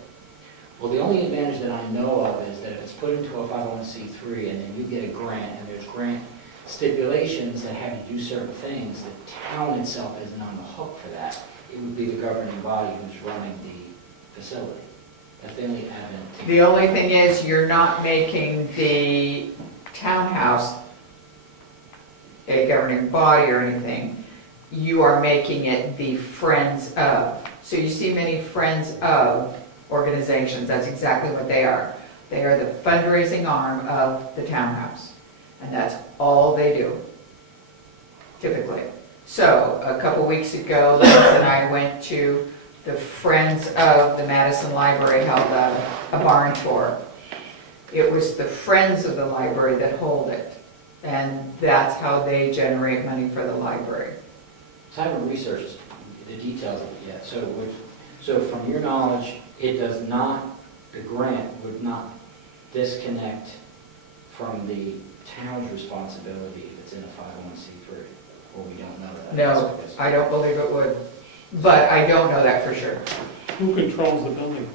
Well, the only advantage that I know of is that if it's put into a 501c3 and then you get a grant and there's grant stipulations that have you do certain things, the town itself isn't on the hook for that. It would be the governing body who's running the facility. That's the only advantage. The only thing is you're not making the townhouse a governing body or anything. You are making it the friends of. So you see many friends of organizations, that's exactly what they are. They are the fundraising arm of the townhouse. And that's all they do, typically. So a couple weeks ago, Liz and I went to the Friends of the Madison Library held a barn tour. It was the Friends of the Library that hold it. And that's how they generate money for the library. So I haven't researched the details of it yet. So from your knowledge, it does not, the grant would not disconnect from the town's responsibility if it's in a 501c3, or we don't know that. No, I don't believe it would, but I don't know that for sure. Who controls the building?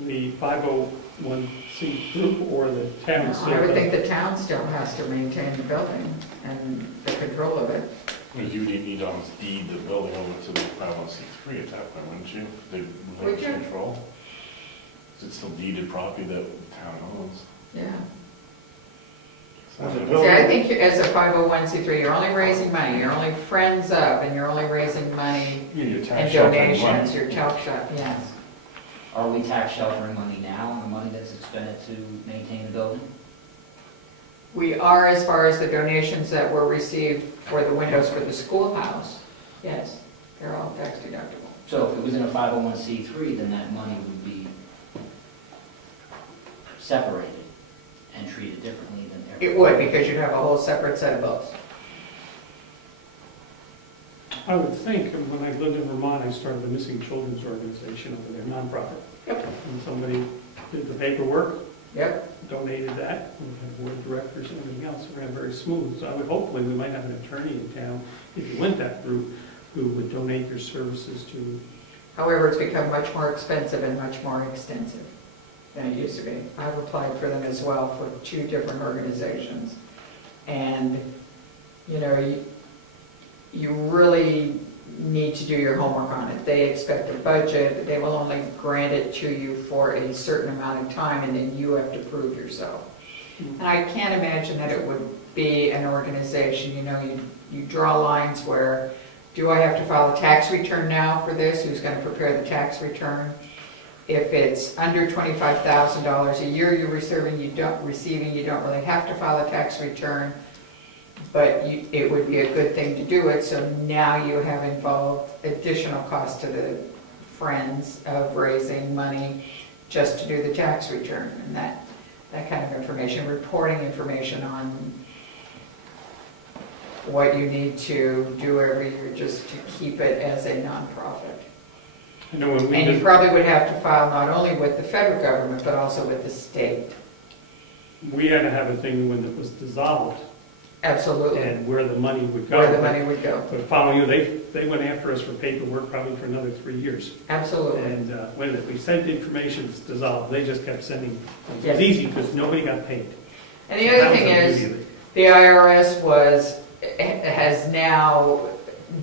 The 501c group or the town? I would think the town still has to maintain the building and the control of it. You would need to almost deed the building over to the 501c3 at that point, wouldn't you? They would control. Is it still deeded property that the town owns? Yeah. See, I think as a 501c3, you're only raising money, you're only friends of, and you're only raising money and donations, your tax shop, yes. Are we tax sheltering money now on the money that's expended to maintain the building? We are, as far as the donations that were received for the windows for the schoolhouse, yes, they're all tax deductible. So if it was in a 501c3, then that money would be separated and treated differently than everyone. It would, because you'd have a whole separate set of books. I would think, when I lived in Vermont, I started a missing children's organization over there, nonprofit. Yep. And somebody did the paperwork. Yep. Donated that, and we had board of directors and everything else, it ran very smooth. So I would, hopefully, we might have an attorney in town, if you went that route, who would donate your services to. However, it's become much more expensive and much more extensive than it used to be. I've applied for them as well for 2 different organizations. And, you know, you really need to do your homework on it. They expect a budget, they will only grant it to you for a certain amount of time, and then you have to prove yourself. And I can't imagine that it would be an organization, you know, you draw lines where, do I have to file a tax return now for this? Who's going to prepare the tax return? If it's under $25,000 a year you're receiving, you don't really have to file a tax return. But it would be a good thing to do it, so now you have involved additional cost to the friends of raising money just to do the tax return, and that kind of information, reporting information on what you need to do every year just to keep it as a nonprofit. I know when we and you probably would have to file not only with the federal government, but also with the state. We had to have a thing when it was dissolved. Absolutely. And where the money would go. Where the money would go. But following you, they went after us for paperwork probably for another 3 years. Absolutely. And when we sent information, it's dissolved. They just kept sending. It Yes. was easy because nobody got paid. And the other thing is, the IRS has now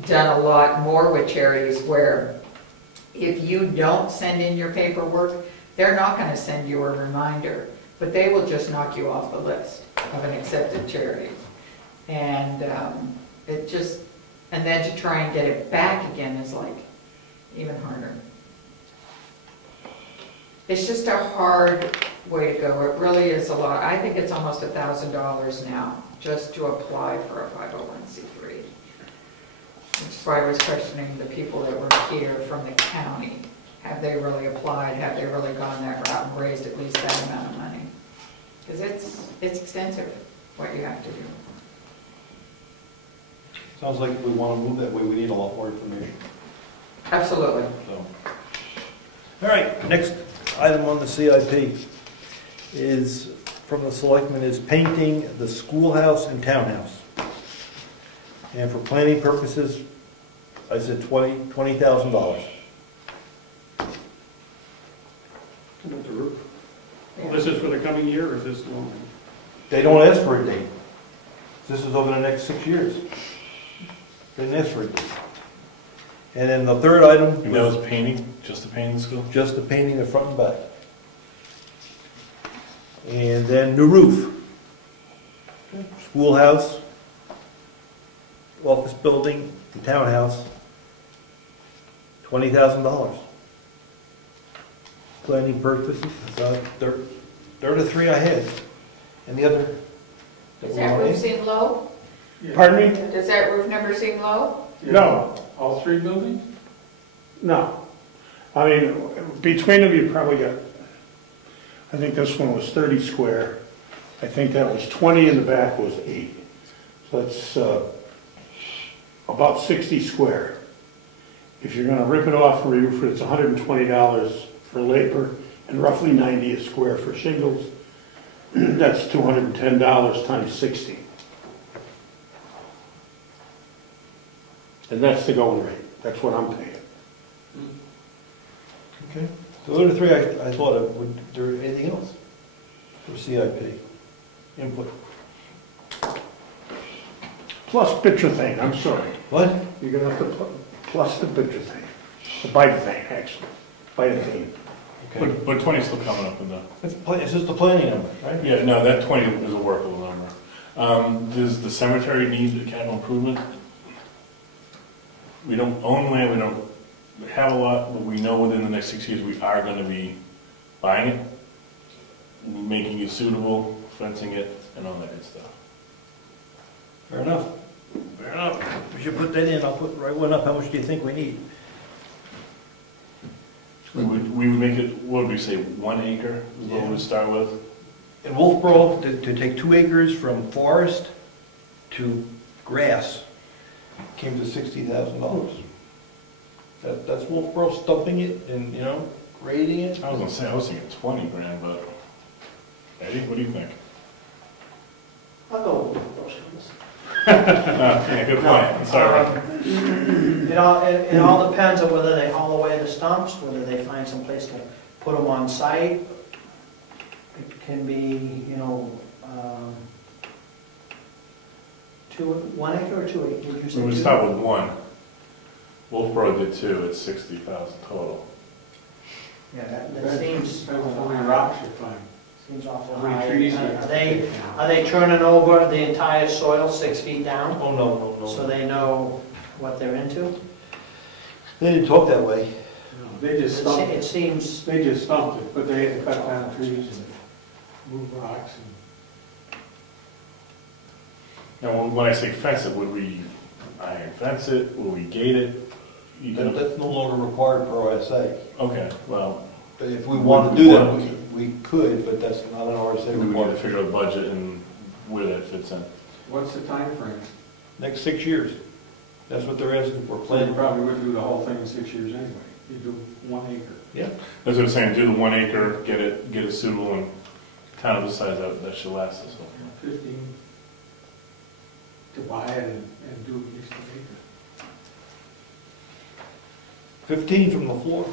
done a lot more with charities where if you don't send in your paperwork, they're not going to send you a reminder, but they will just knock you off the list of an accepted charity. And and then to try and get it back again is like even harder. It's just a hard way to go. It really is a lot. I think it's almost $1,000 now just to apply for a 501c3. Which is why I was questioning the people that were here from the county. Have they really applied? Have they really gone that route and raised at least that amount of money? Because it's extensive, what you have to do. Sounds like if we want to move that way, we need a lot more information. Absolutely. So. All right, next item on the CIP is, from the selectmen, is painting the schoolhouse and townhouse. And for planning purposes, I said $20,000. With the roof. Well, this is for the coming year, or is this long? They don't ask for a date. This is over the next 6 years. They didn't ask for a date. And then the third item. And that was painting? Just the painting school? Just the painting the front and back. And then new roof. Schoolhouse, office building, and townhouse, $20,000. Planning purposes, they're the 3 I had. And the other? Does that roof seem low? Pardon me? Does that roof number seem low? No. All 3 buildings? No. I mean, between them, you probably got, I think this one was 30 square. I think that was 20 and the back was 8. So it's about 60 square. If you're going to rip it off and re-roof it, it's $120 for labor and roughly $90 a square for shingles. That's $210 times 60. And that's the going rate. That's what I'm paying. Okay. So those are the 3 I thought of. Would there anything else for CIP? Input. Plus picture thing, I'm sorry. What? You're going to have to plus the picture thing. The bite thing, actually. Bite thing. Okay. But 20 is still coming up in the... It's just the planning number, right? Yeah, no, that 20 is a workable number. Does the cemetery need a capital improvement? We don't own land, we don't have a lot, but we know within the next 6 years we are gonna be buying it, making it suitable, fencing it, and all that good stuff. Fair enough. Fair enough. We should put that in. I'll put right one up. How much do you think we need? We would make it, what would we say, 1 acre is what we would start with? In Wolfboro, to take 2 acres from forest to grass came to $60,000. That's Wolfboro stumping it and, grading it. I was gonna say, I was thinking 20 grand, but Eddie, what do you think? I'll go with those ones. Yeah, good point. Sorry. It all depends on whether they haul away the stumps, whether they find some place to put them on site. It can be, 1 acre or 2 acres, would you say? We would start with 1. Wolfboro did 2, it's 60,000 total. Yeah, that seems. How many rocks you find? Seems awful How many high. trees Are they turning over the entire soil 6 feet down? Oh, no. So they know what they're into? They didn't talk that way. No, they just stumped It it. seems, They just stumped it, but they had to cut down trees and move rocks and. Now, when I say fence it, would we iron fence it, would we gate it? That's no longer required per OSA. Okay, well. But if we want to do that, we could, but that's not an RSA We would need to requirement. figure out the budget and where that fits in. What's the time frame? Next 6 years. That's what they're asking for. So you Planning. probably would do the whole thing in 6 years anyway. You do 1 acre. Yeah. That's what I'm saying, do the 1 acre, get it suitable, and town of this size, that should last us. 15 to buy it and do at least an acre. 15 from the floor.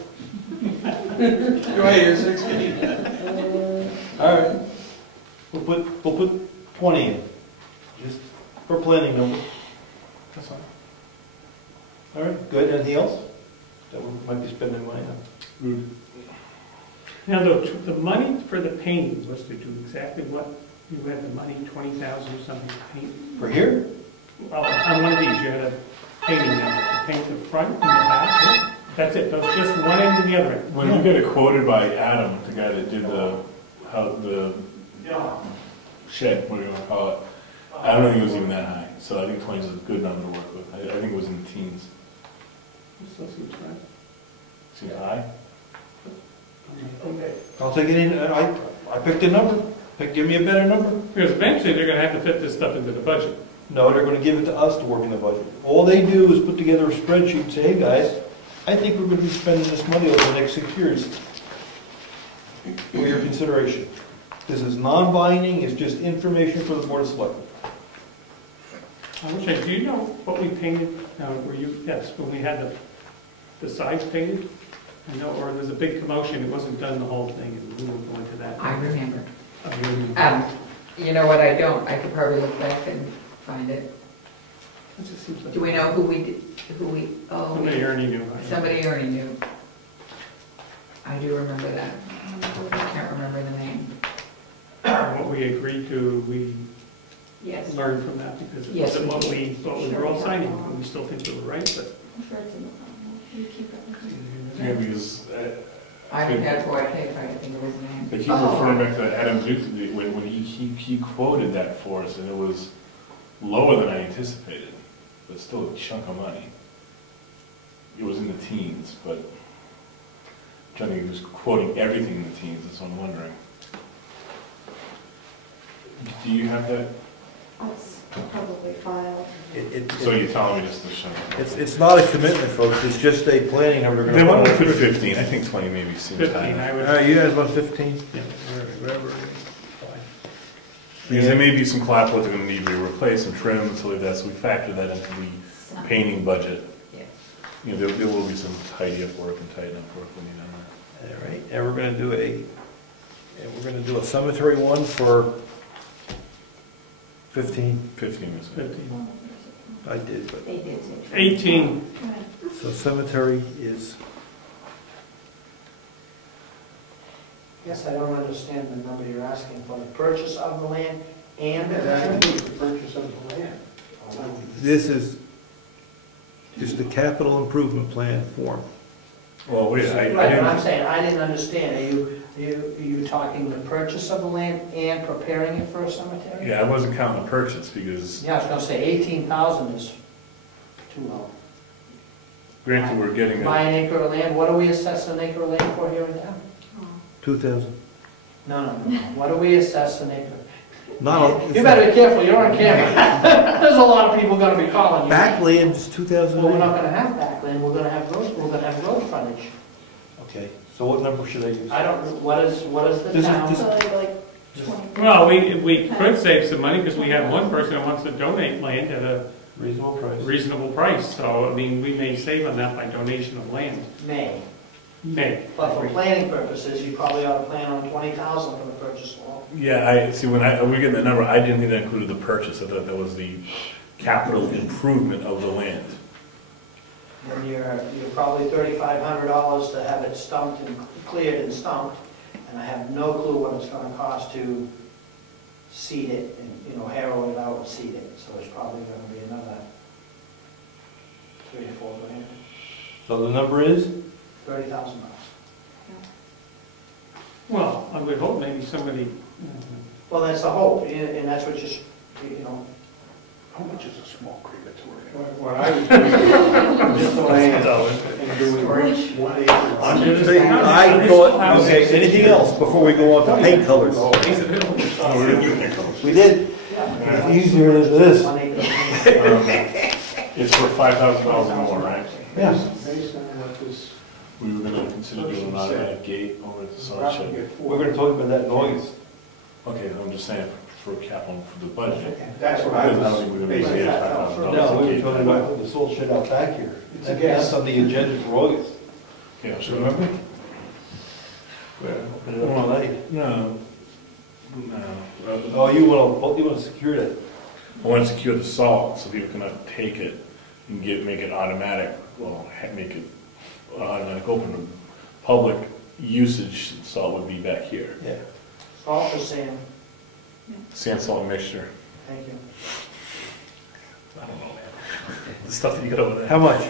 Go ahead, 16. All right. We'll put 20 in, just for planning number. That's fine. All right, good. Anything else that we might be spending money on? Now, the money for the painting was to do exactly what you had the money, 20,000 or something to paint. For here? Well, on one of these, you had a painting number, to paint the front and the back. That's it, that's just one end and the other end. When we got it quoted by Adam, the guy that did the shed, what do you want to call it, I don't think it was even that high, so I think 20 is a good number to work with. I think it was in the teens. Still seems right. Seems high? Okay. I'll take it in. I picked a number. Give me a better number. Because eventually they're gonna have to fit this stuff into the budget. No, they're going to give it to us to work in the budget. All they do is put together a spreadsheet and say, hey guys, I think we're going to be spending this money over the next 6 years for your consideration. This is non-binding, it's just information for the Board of Selectmen. Do you know what we painted, yes, when we had the sides painted? I know, or there's a big commotion, it wasn't done the whole thing, and we won't go into that. I remember. You remember. You know what, I don't, I could probably look back and find it. It just seems like- Do we know who we, Somebody already knew. Somebody already knew. I do remember that. I can't remember the name. What we agreed to, we Yes. learned from that, because it Yes, wasn't what we we did. thought we were all signing, and we still think we were right, but. I'm sure it's in the file. You keep it. Yeah, because I haven't had white paper, I think it was the name. they keep referring back to Adam Duke, when he quoted that for us, and it was lower than I anticipated, but still a chunk of money. It was in the teens, but I'm trying to think, he was quoting everything in the teens, that's what I'm wondering. Do you have that? It's probably filed. So you're telling me just to show me? It's not a commitment, folks, it's just a planning number. They want to put 15, I think 20 maybe seems 15, high. I would. All right, you guys want 15? Yeah, whatever. Because there may be some clapboards that are going to need to be replaced and trimmed and so like that, so we factor that into the painting budget. Yes. You know, there will be some tidy up work and tighten up work we need on that. All right, and we're going to do a cemetery one for 15. 15 was it. 15. I did, but. They did. 18. So cemetery is, Yes, I don't understand the number you're asking for the purchase of the land And That includes the purchase of the land. This is just the capital improvement plan form. Well, wait, Right, but I'm saying, I didn't understand, are you talking the purchase of the land and preparing it for a cemetery? yeah, I wasn't counting the purchase because Yeah, I was gonna say 18,000 is too low. granted we're getting Buy a, an acre of land, what do we assess an acre of land for here in town? 2,000. No, what do we assess an acre? Not, You better be careful, you're on camera. There's a lot of people gonna be calling you. backland is 2,000. Well, we're not gonna have backland, we're gonna have road frontage. Okay, so what number should I use? I don't, what is the This is- town? this- Well, we could save some money because we have one person that wants to donate land at a Reasonable price. reasonable price. So, I mean, we may save on that by donation of land. May. May. But for planning purposes, you probably ought to plan on 20,000 for the purchase law. yeah, I, see, when we get the number, I didn't think that included the purchase. I thought that was the capital improvement of the land. And you're probably $3,500 to have it stumped and cleared and stumped, and I have no clue what it's gonna cost to seed it and, harrow it out and seed it, so it's probably gonna be another $3 or $4 grand, So the number is? $30,000. Well, I would hope maybe somebody, Well, that's the hope, and that's what How much is a small crematory? What I would do, just the land, and do 1 acre. I thought, okay, anything else before we go on to paint colors? We did. It's easier than this. It's for $5,000 more, right? Yeah. Based on what this, We were gonna consider doing an automatic gate over at the salt shed. We're gonna talk about that in August. Okay, I'm just saying for capital, for the budget. that's what I Because I don't was think we're gonna be basing at that on. $5,000. No, we were talking about the salt shed out back here. That's on the agenda for August. Yeah, so remember? Open it up tonight. No. Oh, you wanna secure that? I want to secure the salt so people cannot take it and make it automatic, make it automatic open. Public usage salt would be back here. Yeah. Salt or sand? Sand, salt mixture. Thank you. I don't know, man. The stuff that you got over there. How much?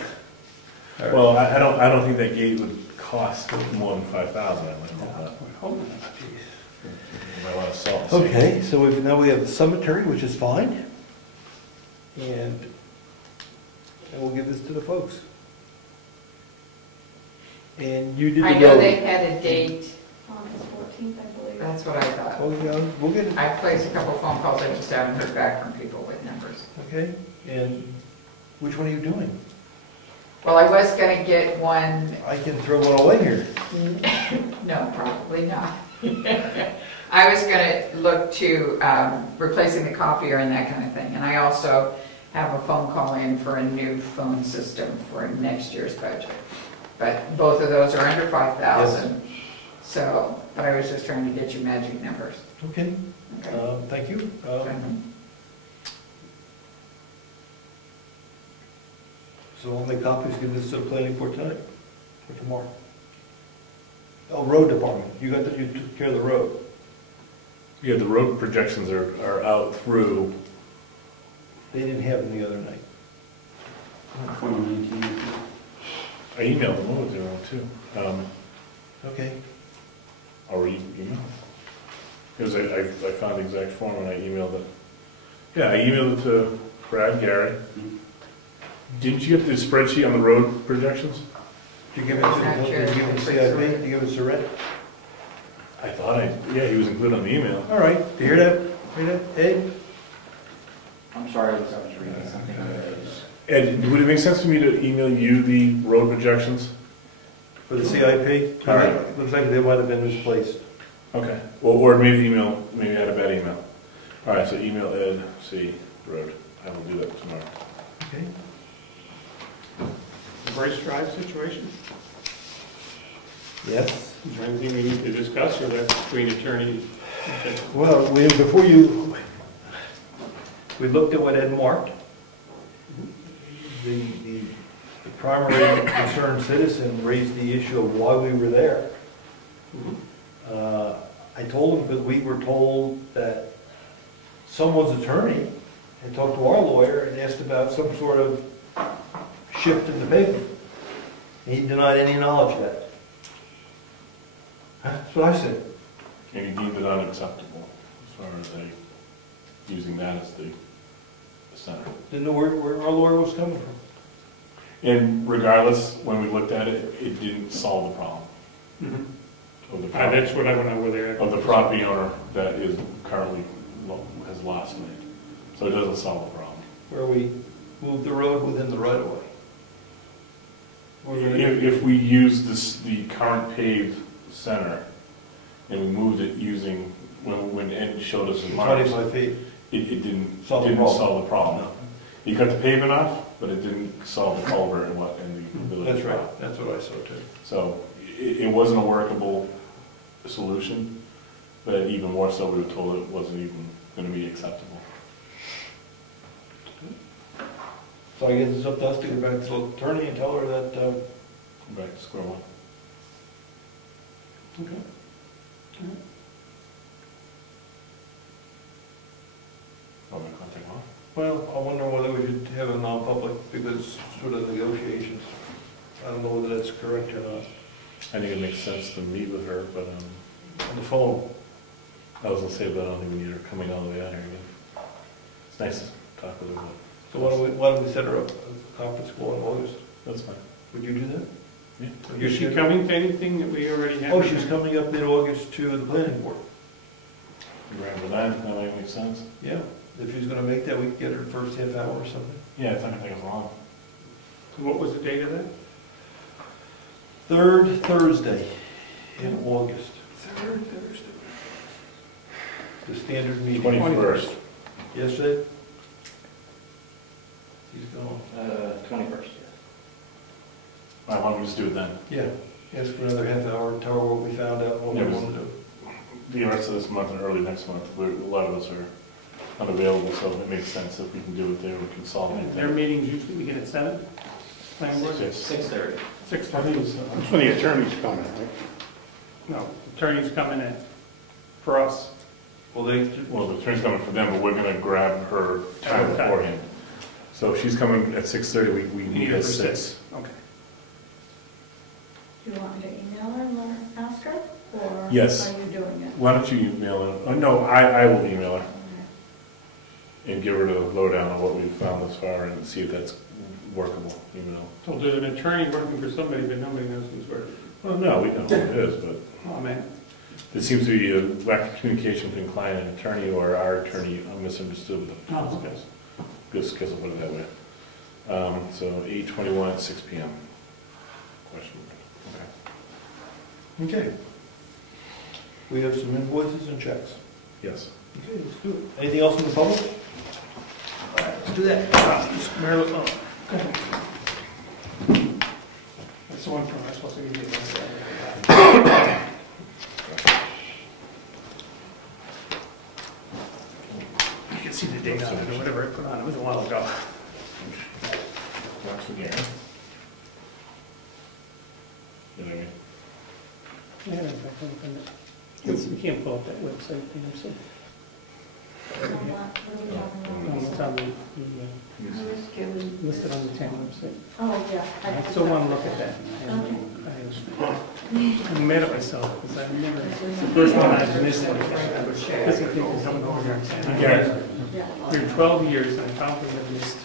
Well, I don't think that gate would cost more than $5,000. I might buy a lot of salt. Okay, so now we have the cemetery, which is fine. And we'll give this to the folks. And you did the I road. know they had a date, August 14th, I believe. that's what I thought. Oh, yeah, we'll get it. I placed a couple phone calls, I just haven't heard back from people with numbers. Okay, and which one are you doing? Well, I was gonna get one, I can throw one away here. no, probably not. I was gonna look to replacing the copier and that kind of thing. And I also have a phone call in for a new phone system for next year's budget. But both of those are under 5,000. So, but I was just trying to get you magic numbers. Okay, Okay. thank you. So I'll make copies, give this to the planning board tonight, or tomorrow. Oh, road department, you took care of the road. Yeah, the road projections are out through. They didn't have them the other night. 2019. I emailed them over there too. Okay. Or you emailed? Because I found the exact form and I emailed it. Yeah, I emailed it to Brad, Gary. Didn't you get the spreadsheet on the road projections? Did you give it to CIP? Did you give it to Red? I thought yeah, he was included on the email. All right, do you hear that? Hear that? Ed? I'm sorry, I was reading something. Ed, would it make sense for me to email you the road projections? For the CIP? All right. Looks like they might have been misplaced. Okay. Well, or maybe I had a bad email. All right, so email Ed, C, road. I will do that tomorrow. Okay. the Bryce Drive situation? Yes. Is there anything we need to discuss, or that's between attorneys? Well, we looked at what Ed marked. The primary concerned citizen raised the issue of why we were there. I told him that we were told that someone's attorney and talked to our lawyer and asked about some sort of shift in the pavement. And he denied any knowledge of that. That's what I said. And he deemed it unacceptable as far as using that as the center. Didn't know where our lawyer was coming from. And regardless, when we looked at it, it didn't solve the problem. Of the property, That's what I went over there. of the property owner that is currently has lost land. So it doesn't solve the problem. Where we moved the road within the right of way. If we use the current paved center and we moved it using, when Ed showed us in March, 25 feet. It didn't Solve the problem. No. He cut the pavement off, but it didn't solve the culvert and the village. That's right. That's what I saw too. So it wasn't a workable solution, but even more so, we were told it wasn't even going to be acceptable. So I guess it's up to us to go back to the attorney and tell her that. Go back to square one. Okay. Want me to contact Mark? Well, I wonder whether we should have a non-public because sort of negotiations. I don't know whether that's correct or not. I think it makes sense to meet with her, but On the phone. I was going to say, but I don't think we need her coming all the way out here again. It's nice to talk with her, but So why don't we set her up a conference call in August? that's fine. Would you do that? Yeah. Is she coming to anything that we already have? Oh, she's coming up mid-August to the planning board. Remember that? That might make sense. Yeah. If she's gonna make that, we can get her the first half hour or something. Yeah, it's not going to take us long. What was the date of that? Third Thursday in August. Third Thursday. The standard meeting. 21st. Yesterday? He's gone. 21st, Why don't we just do it then? Yeah. Ask for another half hour, tell her what we found out, what we Yeah, want to do. The rest of this month and early next month, a lot of us are unavailable, so it makes sense if we can do it there, we can solve anything. Their meetings usually begin at 7? Planning board? 6:30. 6:30. That's when the attorney's coming, right? No, attorney's coming in for us. Well, the attorney's coming for them, but we're going to grab her time Okay. beforehand. So if she's coming at 6:30, we meet at 6. Okay. Do you want me to email her and ask her? Or Yes. are you doing it? Why don't you email her? Oh, no, I will email her and give her the lowdown on what we've found thus far and see if that's workable, even though. So there's an attorney working for somebody, but nobody knows who's working. Well, no, we know who it is, but Oh, man. there seems to be a lack of communication between client and attorney, or our attorney misunderstood the Oh, okay. Just because I'll put it that way. So 8/21 at 6 p.m. Question. Okay. Okay. We have some invoices and checks. Yes. Okay, let's do it. Anything else in the public? All right, let's do that. Marilyn, oh, go ahead. That's the one from, I'm supposed to give you that. You can see the date on it, or whatever I put on, it was a while ago. Watch the game. You know what I mean? Yeah, in fact, I opened it. We can't pull up that website thing, I'm sorry. No, it's on the, listed on the town website. Oh, yeah. I still want to look at that. I'm mad at myself, because I've never, it's the first one I've missed like that. I was pissing people coming over here and saying, Yeah. here 12 years, and I probably have missed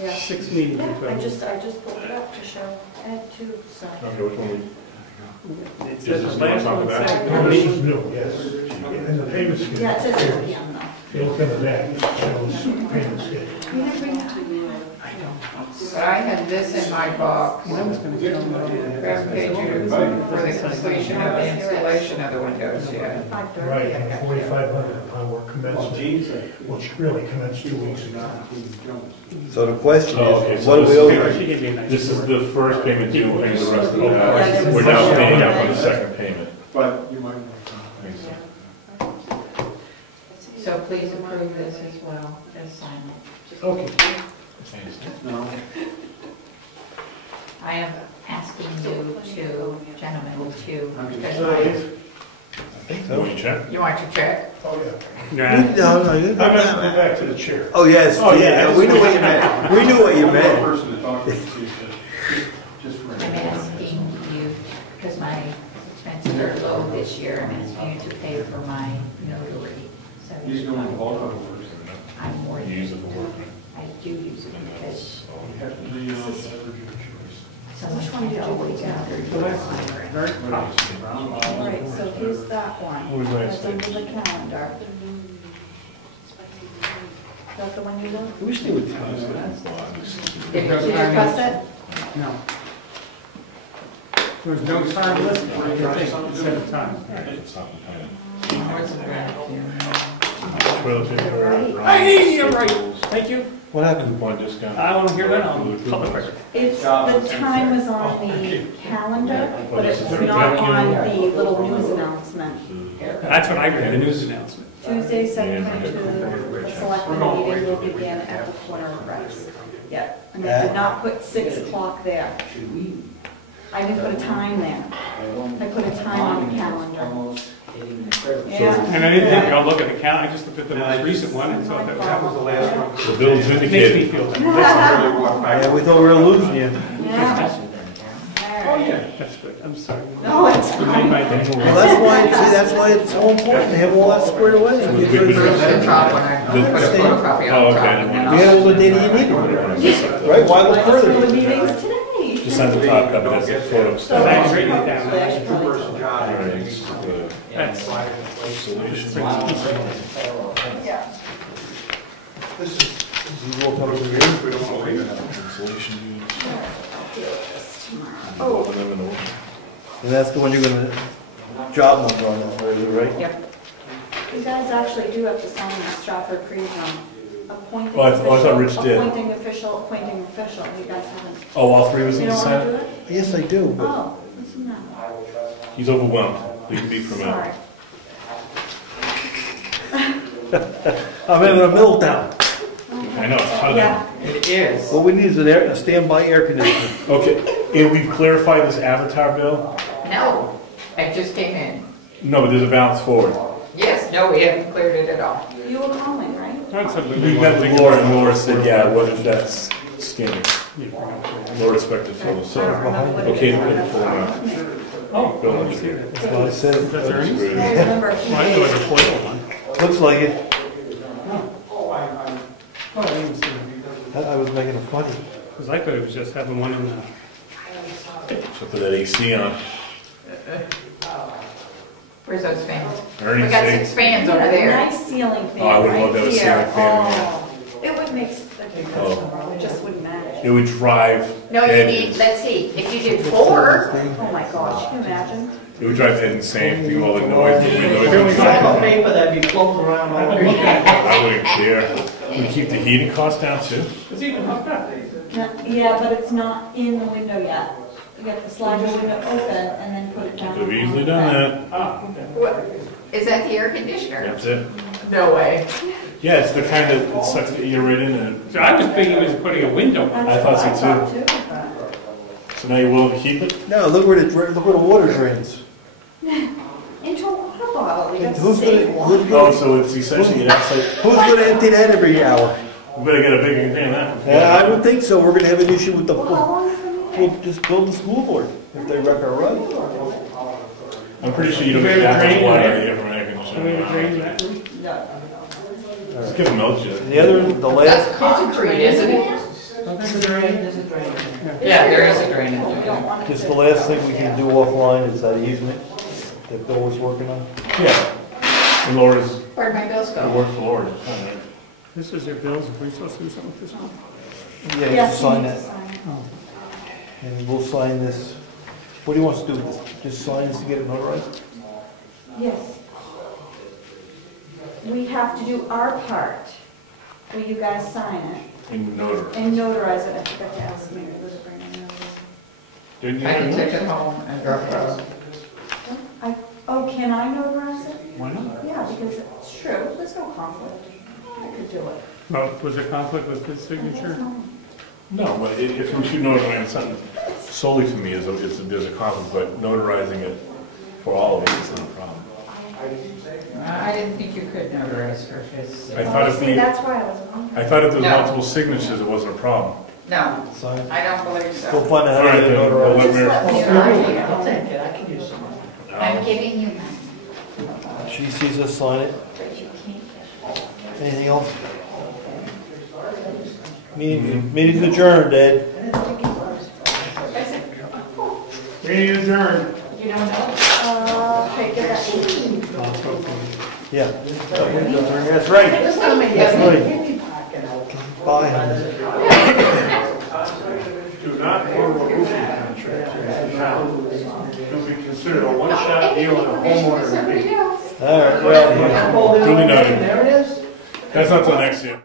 Yeah. 6 meetings in I 12 years. just pulled it up to show Ed too, so. Okay, which one we? It Is says this the last on one the back? said. This is new, yes. And the payment schedule. Yeah, it says 6 p.m. though. If you look at the back, it shows payment schedule. You never bring that. But I had this in my box. I was going to tell them. Verification for the completion of the installation of the windows, yeah. Right, and 4,500 upon work commencement, which really commenced 2 weeks ago. So the question Okay, is, so what do we owe this- her? This is the first payment due, and the rest of it, we're now paying up on the second payment. But you might. So please approve this as well, as sign it. Okay. No. I am asking you two gentlemen to, because So- Want to check? You want your check? Oh, No, yeah. no, you I'm gonna go back to the chair. Oh, yes, Oh, yeah, yeah, we knew what you meant. We knew what you meant. Person to talk to, just for I'm asking you, because my expenses are low this year, I'm asking you to pay for my notary. He's doing the bulk of the work. I'm more You use it for work, I do use it because So which one did you look at? Right, so here's that one. What was that? That's under the calendar. Is that the one you looked? We stay with Thomas. Did you request it? No. There was no time listed, it said a time. What's the draft here? Hey, you're right, thank you. What happened? One discount. I want to hear that on public record. It's, the time was on the calendar, but it was not on the little news announcement. That's what I read, the news announcement. Tuesday, 7:22, the selectmen meeting will begin at the corner of Rex. Yep, and they did not put 6 o'clock there. I didn't put a time there. I put a time on the calendar. Yeah. And I didn't think I'd look at the calendar, I just looked at the most recent one and thought that was the last one. The bill's It makes me indicated. feel better. Yeah, we thought we were losing you. Yeah. Oh, yeah, that's good, I'm sorry. No, it's You made my day. Well, that's why it's so important to have all that squared away. The top one, I put a photocopy Oh, on top. okay. and then We had all the data you needed. Right, why look for the further? meetings today. Just send the top copy, that's the photo So stuff. that's written it down. Two-person job. That's Yeah. This is, You walk over here. we don't want to leave it. Oh, And that's the one you're gonna, job number on that, right? Yep. you guys actually do have to sign the Stratford Creek appointing Oh, I thought Rich did. appointing official. You guys haven't. Oh, all three of us You need to don't sign want to do it? it? Yes, I do, but Oh, listen now. He's overwhelmed. He can be from Sorry. I'm in a Middletown. I know, it's hot. Yeah. It is. What we need is a standby air conditioner. Okay, and we've clarified this Avatar bill? No, I just came in. No, but there's a balance forward. Yes, no, we haven't cleared it at all. You were calling, right? That's a We met with Laura, and Laura said, yeah, it wasn't that skinny. Laura expected total, so, okay, to put the full amount. Oh, Bill I is see that. That's what I said. That's earnings? I remember. Well, I knew it was a foil one. Looks like it. Oh, I didn't see it. I was making a funny. Because I thought it was just having one in the, So put that AC on. Where's those fans? Ernie's We got saying- 6 fans over there. Nice ceiling fan Oh, I would've right loved to have a here. ceiling fan, Oh, it would make a difference Oh. tomorrow. It just wouldn't matter. It would drive No, you Ed, need, let's see, if you did 4, Oh my gosh, can you imagine? it would drive Ed insane, think of all the noise, the wind noise. paper that'd be floating around all over. I wouldn't care. We keep the heating costs down too. it's even hooked up. Yeah, but it's not in the window yet. You get the slider window open and then put it down. We've easily done that. Ah, okay. what, is that the air conditioner? That's it. No way. Yeah, it's the kind that it sucks the air right in and So I was thinking it was putting a window up. I thought so too. So now you're willing to keep it? No, look where the water drains. Into a water bottle. You got to Who's save gonna, water. who's Oh, gonna, so it's essentially an outside, who's gonna empty that every hour? we better get a bigger container than that. Yeah, I would think so. We're gonna have an issue with the, Well, how long is the meeting? we'll just build the school board if they wreck our road. I'm pretty sure you don't We get have a that much drain water in out of there. the air Can we drain conditioner. that room? No. Just give them milk shit. The other, the last, That's concrete, isn't it? There's a drain. There's a drain. Yeah, there is a drain in We there. don't want it just to- the last thing we can do offline is that easement that Bill was working on. Yeah. And Laura's, Where'd my bills it go? works for Laura, it's fine, right? This is your bills, if we're supposed to do something with this one? Yeah, you have Yes, to you sign need that. to sign it. Oh. And we'll sign this. What do you want us to do with this? Just sign this to get it notarized? Yes. We have to do our part, where you guys sign it And notary. and notarize it. I forgot to ask me, was it bring a notice? Didn't you? I can take it home and drop it off. Oh, can I notarize it? Why not? Yeah, because it's true, there's no conflict. I could do it. Well, was there conflict with his signature? No, but if we should notarize something solely for me, there's a conflict, but notarizing it for all of us is not a problem. I didn't think you could notarize for his. I thought if See, that's why I was wondering. I thought if there was No. multiple signatures, it wasn't a problem. No, Sign it. I don't believe so. We'll find out how All right, to then, get it we'll let notarized. Mary- I'll take it, I can use some. I'm giving you mine. She sees us sign it. Anything else? Meeting's adjourned, Ed. Meeting adjourned. You don't know? Okay, give that. Yeah. That's right. Just wanna make That's sure. right. Bye, honey. Do not order a roofing contract now. It'll be considered a one-shot deal and a homeowner fee. All right, well, Duly noted. There it is. That's not till next year.